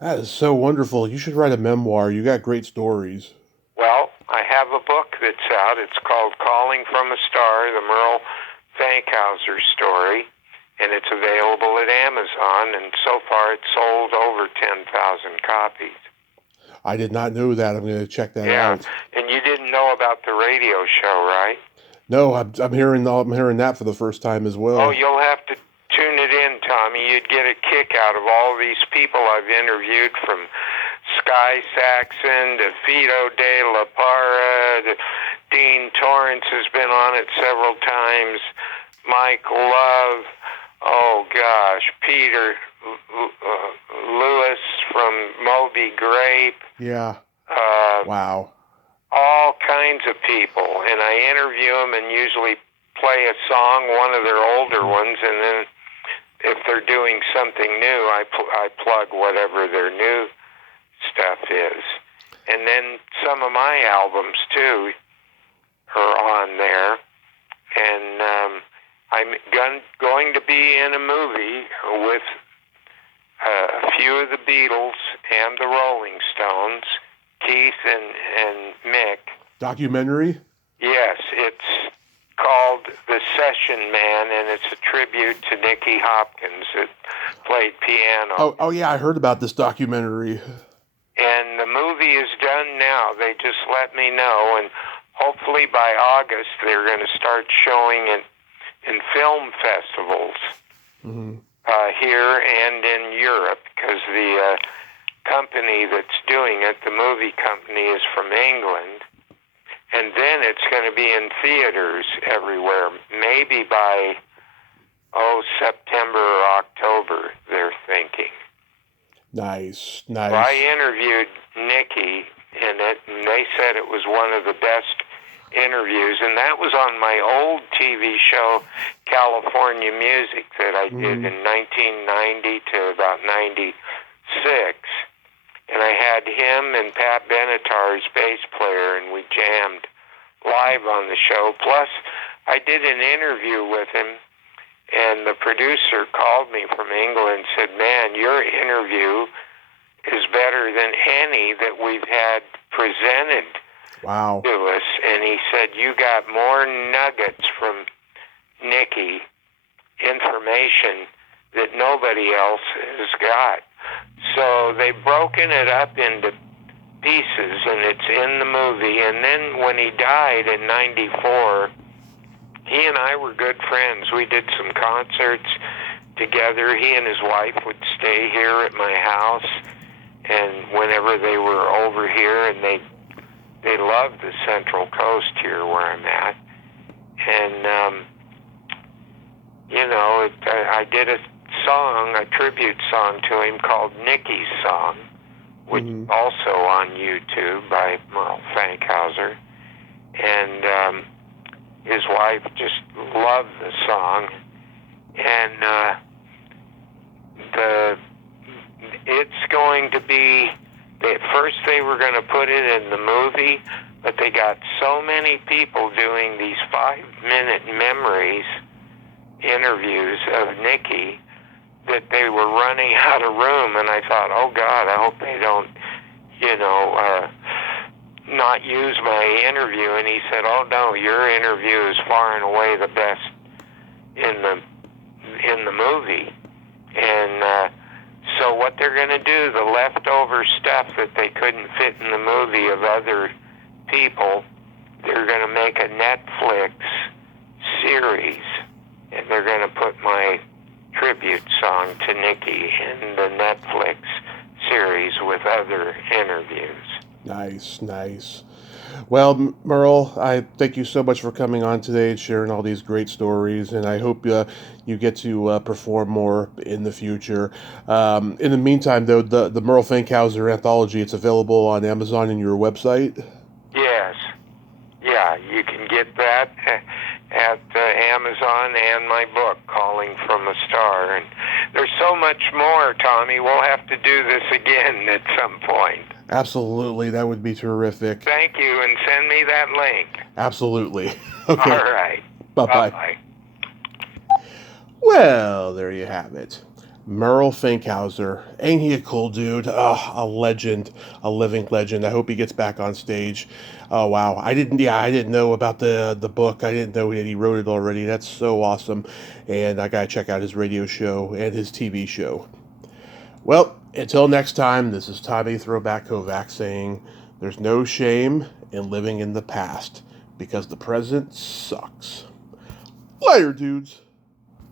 That is so wonderful. You should write a memoir. You got great stories. Well, I have a book that's out. It's called Calling from a Star, the Merrell Fankhauser story, and it's available at Amazon, and so far it's sold over 10,000 copies. I did not know that. I'm going to check that out. Yeah, and you didn't know about the radio show, right? No, I'm hearing that for the first time as well. Oh, you'll have to tune it in, Tommy. You'd get a kick out of all these people I've interviewed, from Sky Saxon to Fido De La Parra to Dean Torrance has been on it several times, Mike Love, Peter Lewis from Moby Grape. Yeah. Wow. All kinds of people, and I interview them and usually play a song, one of their older ones, and then if they're doing something new, I plug whatever their new stuff is. And then some of my albums too are on there, and I'm going to be in a movie with a few of the Beatles and the Rolling Stones, Keith and Mick. Documentary? Yes, it's called The Session Man, and it's a tribute to Nicky Hopkins, that played piano. Oh yeah, I heard about this documentary. And the movie is done now. They just let me know, and hopefully by August they're going to start showing it in film festivals here and in Europe, because the company that's doing it, the movie company, is from England. And then it's going to be in theaters everywhere, maybe by, September or October, they're thinking. Nice. Well, I interviewed Nicky in it, and they said it was one of the best interviews, and that was on my old TV show, California Music, that I did in 1990 to about 96. And I had him and Pat Benatar's bass player, and we jammed live on the show. Plus, I did an interview with him And the producer called me from England and said, man, your interview is better than any that we've had presented Wow. to us. And he said, you got more nuggets from Nicky, information that nobody else has got. So they've broken it up into pieces, and it's in the movie. And then when he died in 94, he and I were good friends. We did some concerts together. He and his wife would stay here at my house, and whenever they were over here, and they loved the Central Coast here where I'm at. And I did a song, a tribute song to him called Nicky's Song, which is also on YouTube by Merrell Fankhauser. And his wife just loved the song. And it's going to be, at first they were going to put it in the movie, but they got so many people doing these 5-minute memories interviews of Nicky that they were running out of room. And I thought, oh God, I hope they don't, not use my interview. And he said, oh no, your interview is far and away the best in the movie. And so what they're going to do, the leftover stuff that they couldn't fit in the movie of other people, they're going to make a Netflix series, and they're going to put my tribute song to Nicky in the Netflix series with other interviews. Nice, nice. Well, Merrell, I thank you so much for coming on today and sharing all these great stories, and I hope you get to perform more in the future. In the meantime, though, the Merrell Fankhauser anthology, it's available on Amazon and your website? Yes. Yeah, you can get that at Amazon and my book, Calling from a Star. And there's so much more, Tommy. We'll have to do this again at some point. Absolutely, that would be terrific. Thank you, and send me that link. Absolutely. Okay. All right. Bye-bye. Bye-bye. Well, there you have it. Merrell Fankhauser. Ain't he a cool dude? Oh, a legend, a living legend. I hope he gets back on stage. Oh, wow. I didn't know about the book. I didn't know that he wrote it already. That's so awesome. And I got to check out his radio show and his TV show. Well, until next time, this is Tommy Throwback Kovac saying there's no shame in living in the past because the present sucks. Later, dudes.